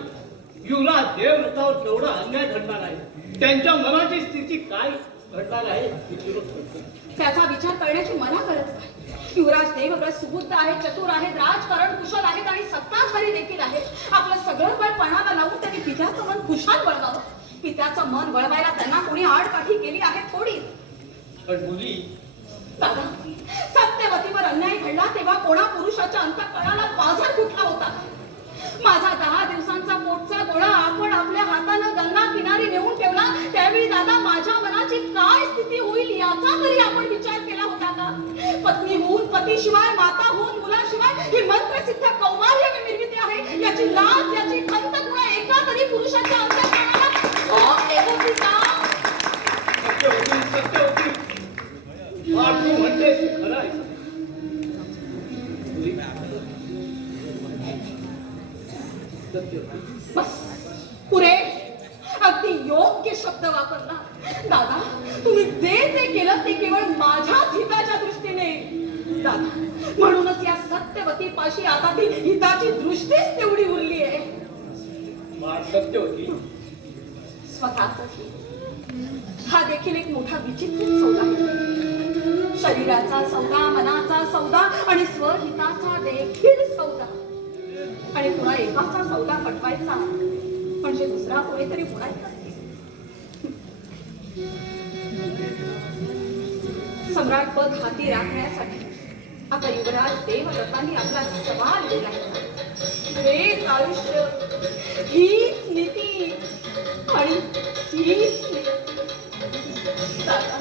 युवराज देवव्रतावर केवढा अन्याय घडणार आहे. त्यांच्या मनाची स्थिती काय घडणार आहे त्याचा विचार करण्याची मला गरज नाही. युवराज देवव्रत सुबुद्ध आहेत, चतुर आहेत, राजकारण कुशल आहेत आणि सत्ताधारी देखील आहेत. आपलं सगळं बळ पणाला लावून त्यांनी पित्याचं मन खुशाल वळवावं. पित्याचं मन वळवायला त्यांना कोणी आडकाठी केली आहे थोडी. पण मुली दादा, सत्यवतीवर अन्याय घडला तेव्हा कोणा पुरुषाच्या अंतःकरणाला पाझर फुटला होता. माझा 10 दिवसांचा पोटचा गोळा आपण आपल्या हातानं गंगा किनारी नेऊन ठेवला. त्यावेळी दादा माझ्या मनाची काय स्थिती होईल याचा तरी आपण विचार केला होता का? पत्नी होऊन पतीशिवाय, माता होऊन मुलाशिवाय ही मंत्रसिद्ध कौमार्य निर्मिती आहे. याची लाज, याची खंत कुणा एका तरी पुरुषाच्या अंतःकरणाला होती का? सत्यवती तू म्हणतेस ते खरं आहे. बस पुरे, अगदी योग्य शब्द वापरला. दादा, तुम्ही जे जे केलं ते केवळ माझ्याच हिताच्या दृष्टीने. दादा, म्हणूनच या सत्यवतीपाशी आता ती हिताची दृष्टीच तेवढी उरली आहे. सत्यवती स्वतःच हा देखील एक मोठा विचित्र सौदा आहे. शरीराचा सौदा, मनाचा सौदा आणि स्वहिताचा देखील सौदा. आणि पुन्हा एकाचा सौदा पटवायचा म्हणजे दुसरा कोणीतरी बुडायचा. सम्राट पद हाती राखण्यासाठी आता युवराज देवव्रतांनी आपला सवाल दिलाय. हेच आयुष्य, हीच नीती आणि हीच नीती. दादा,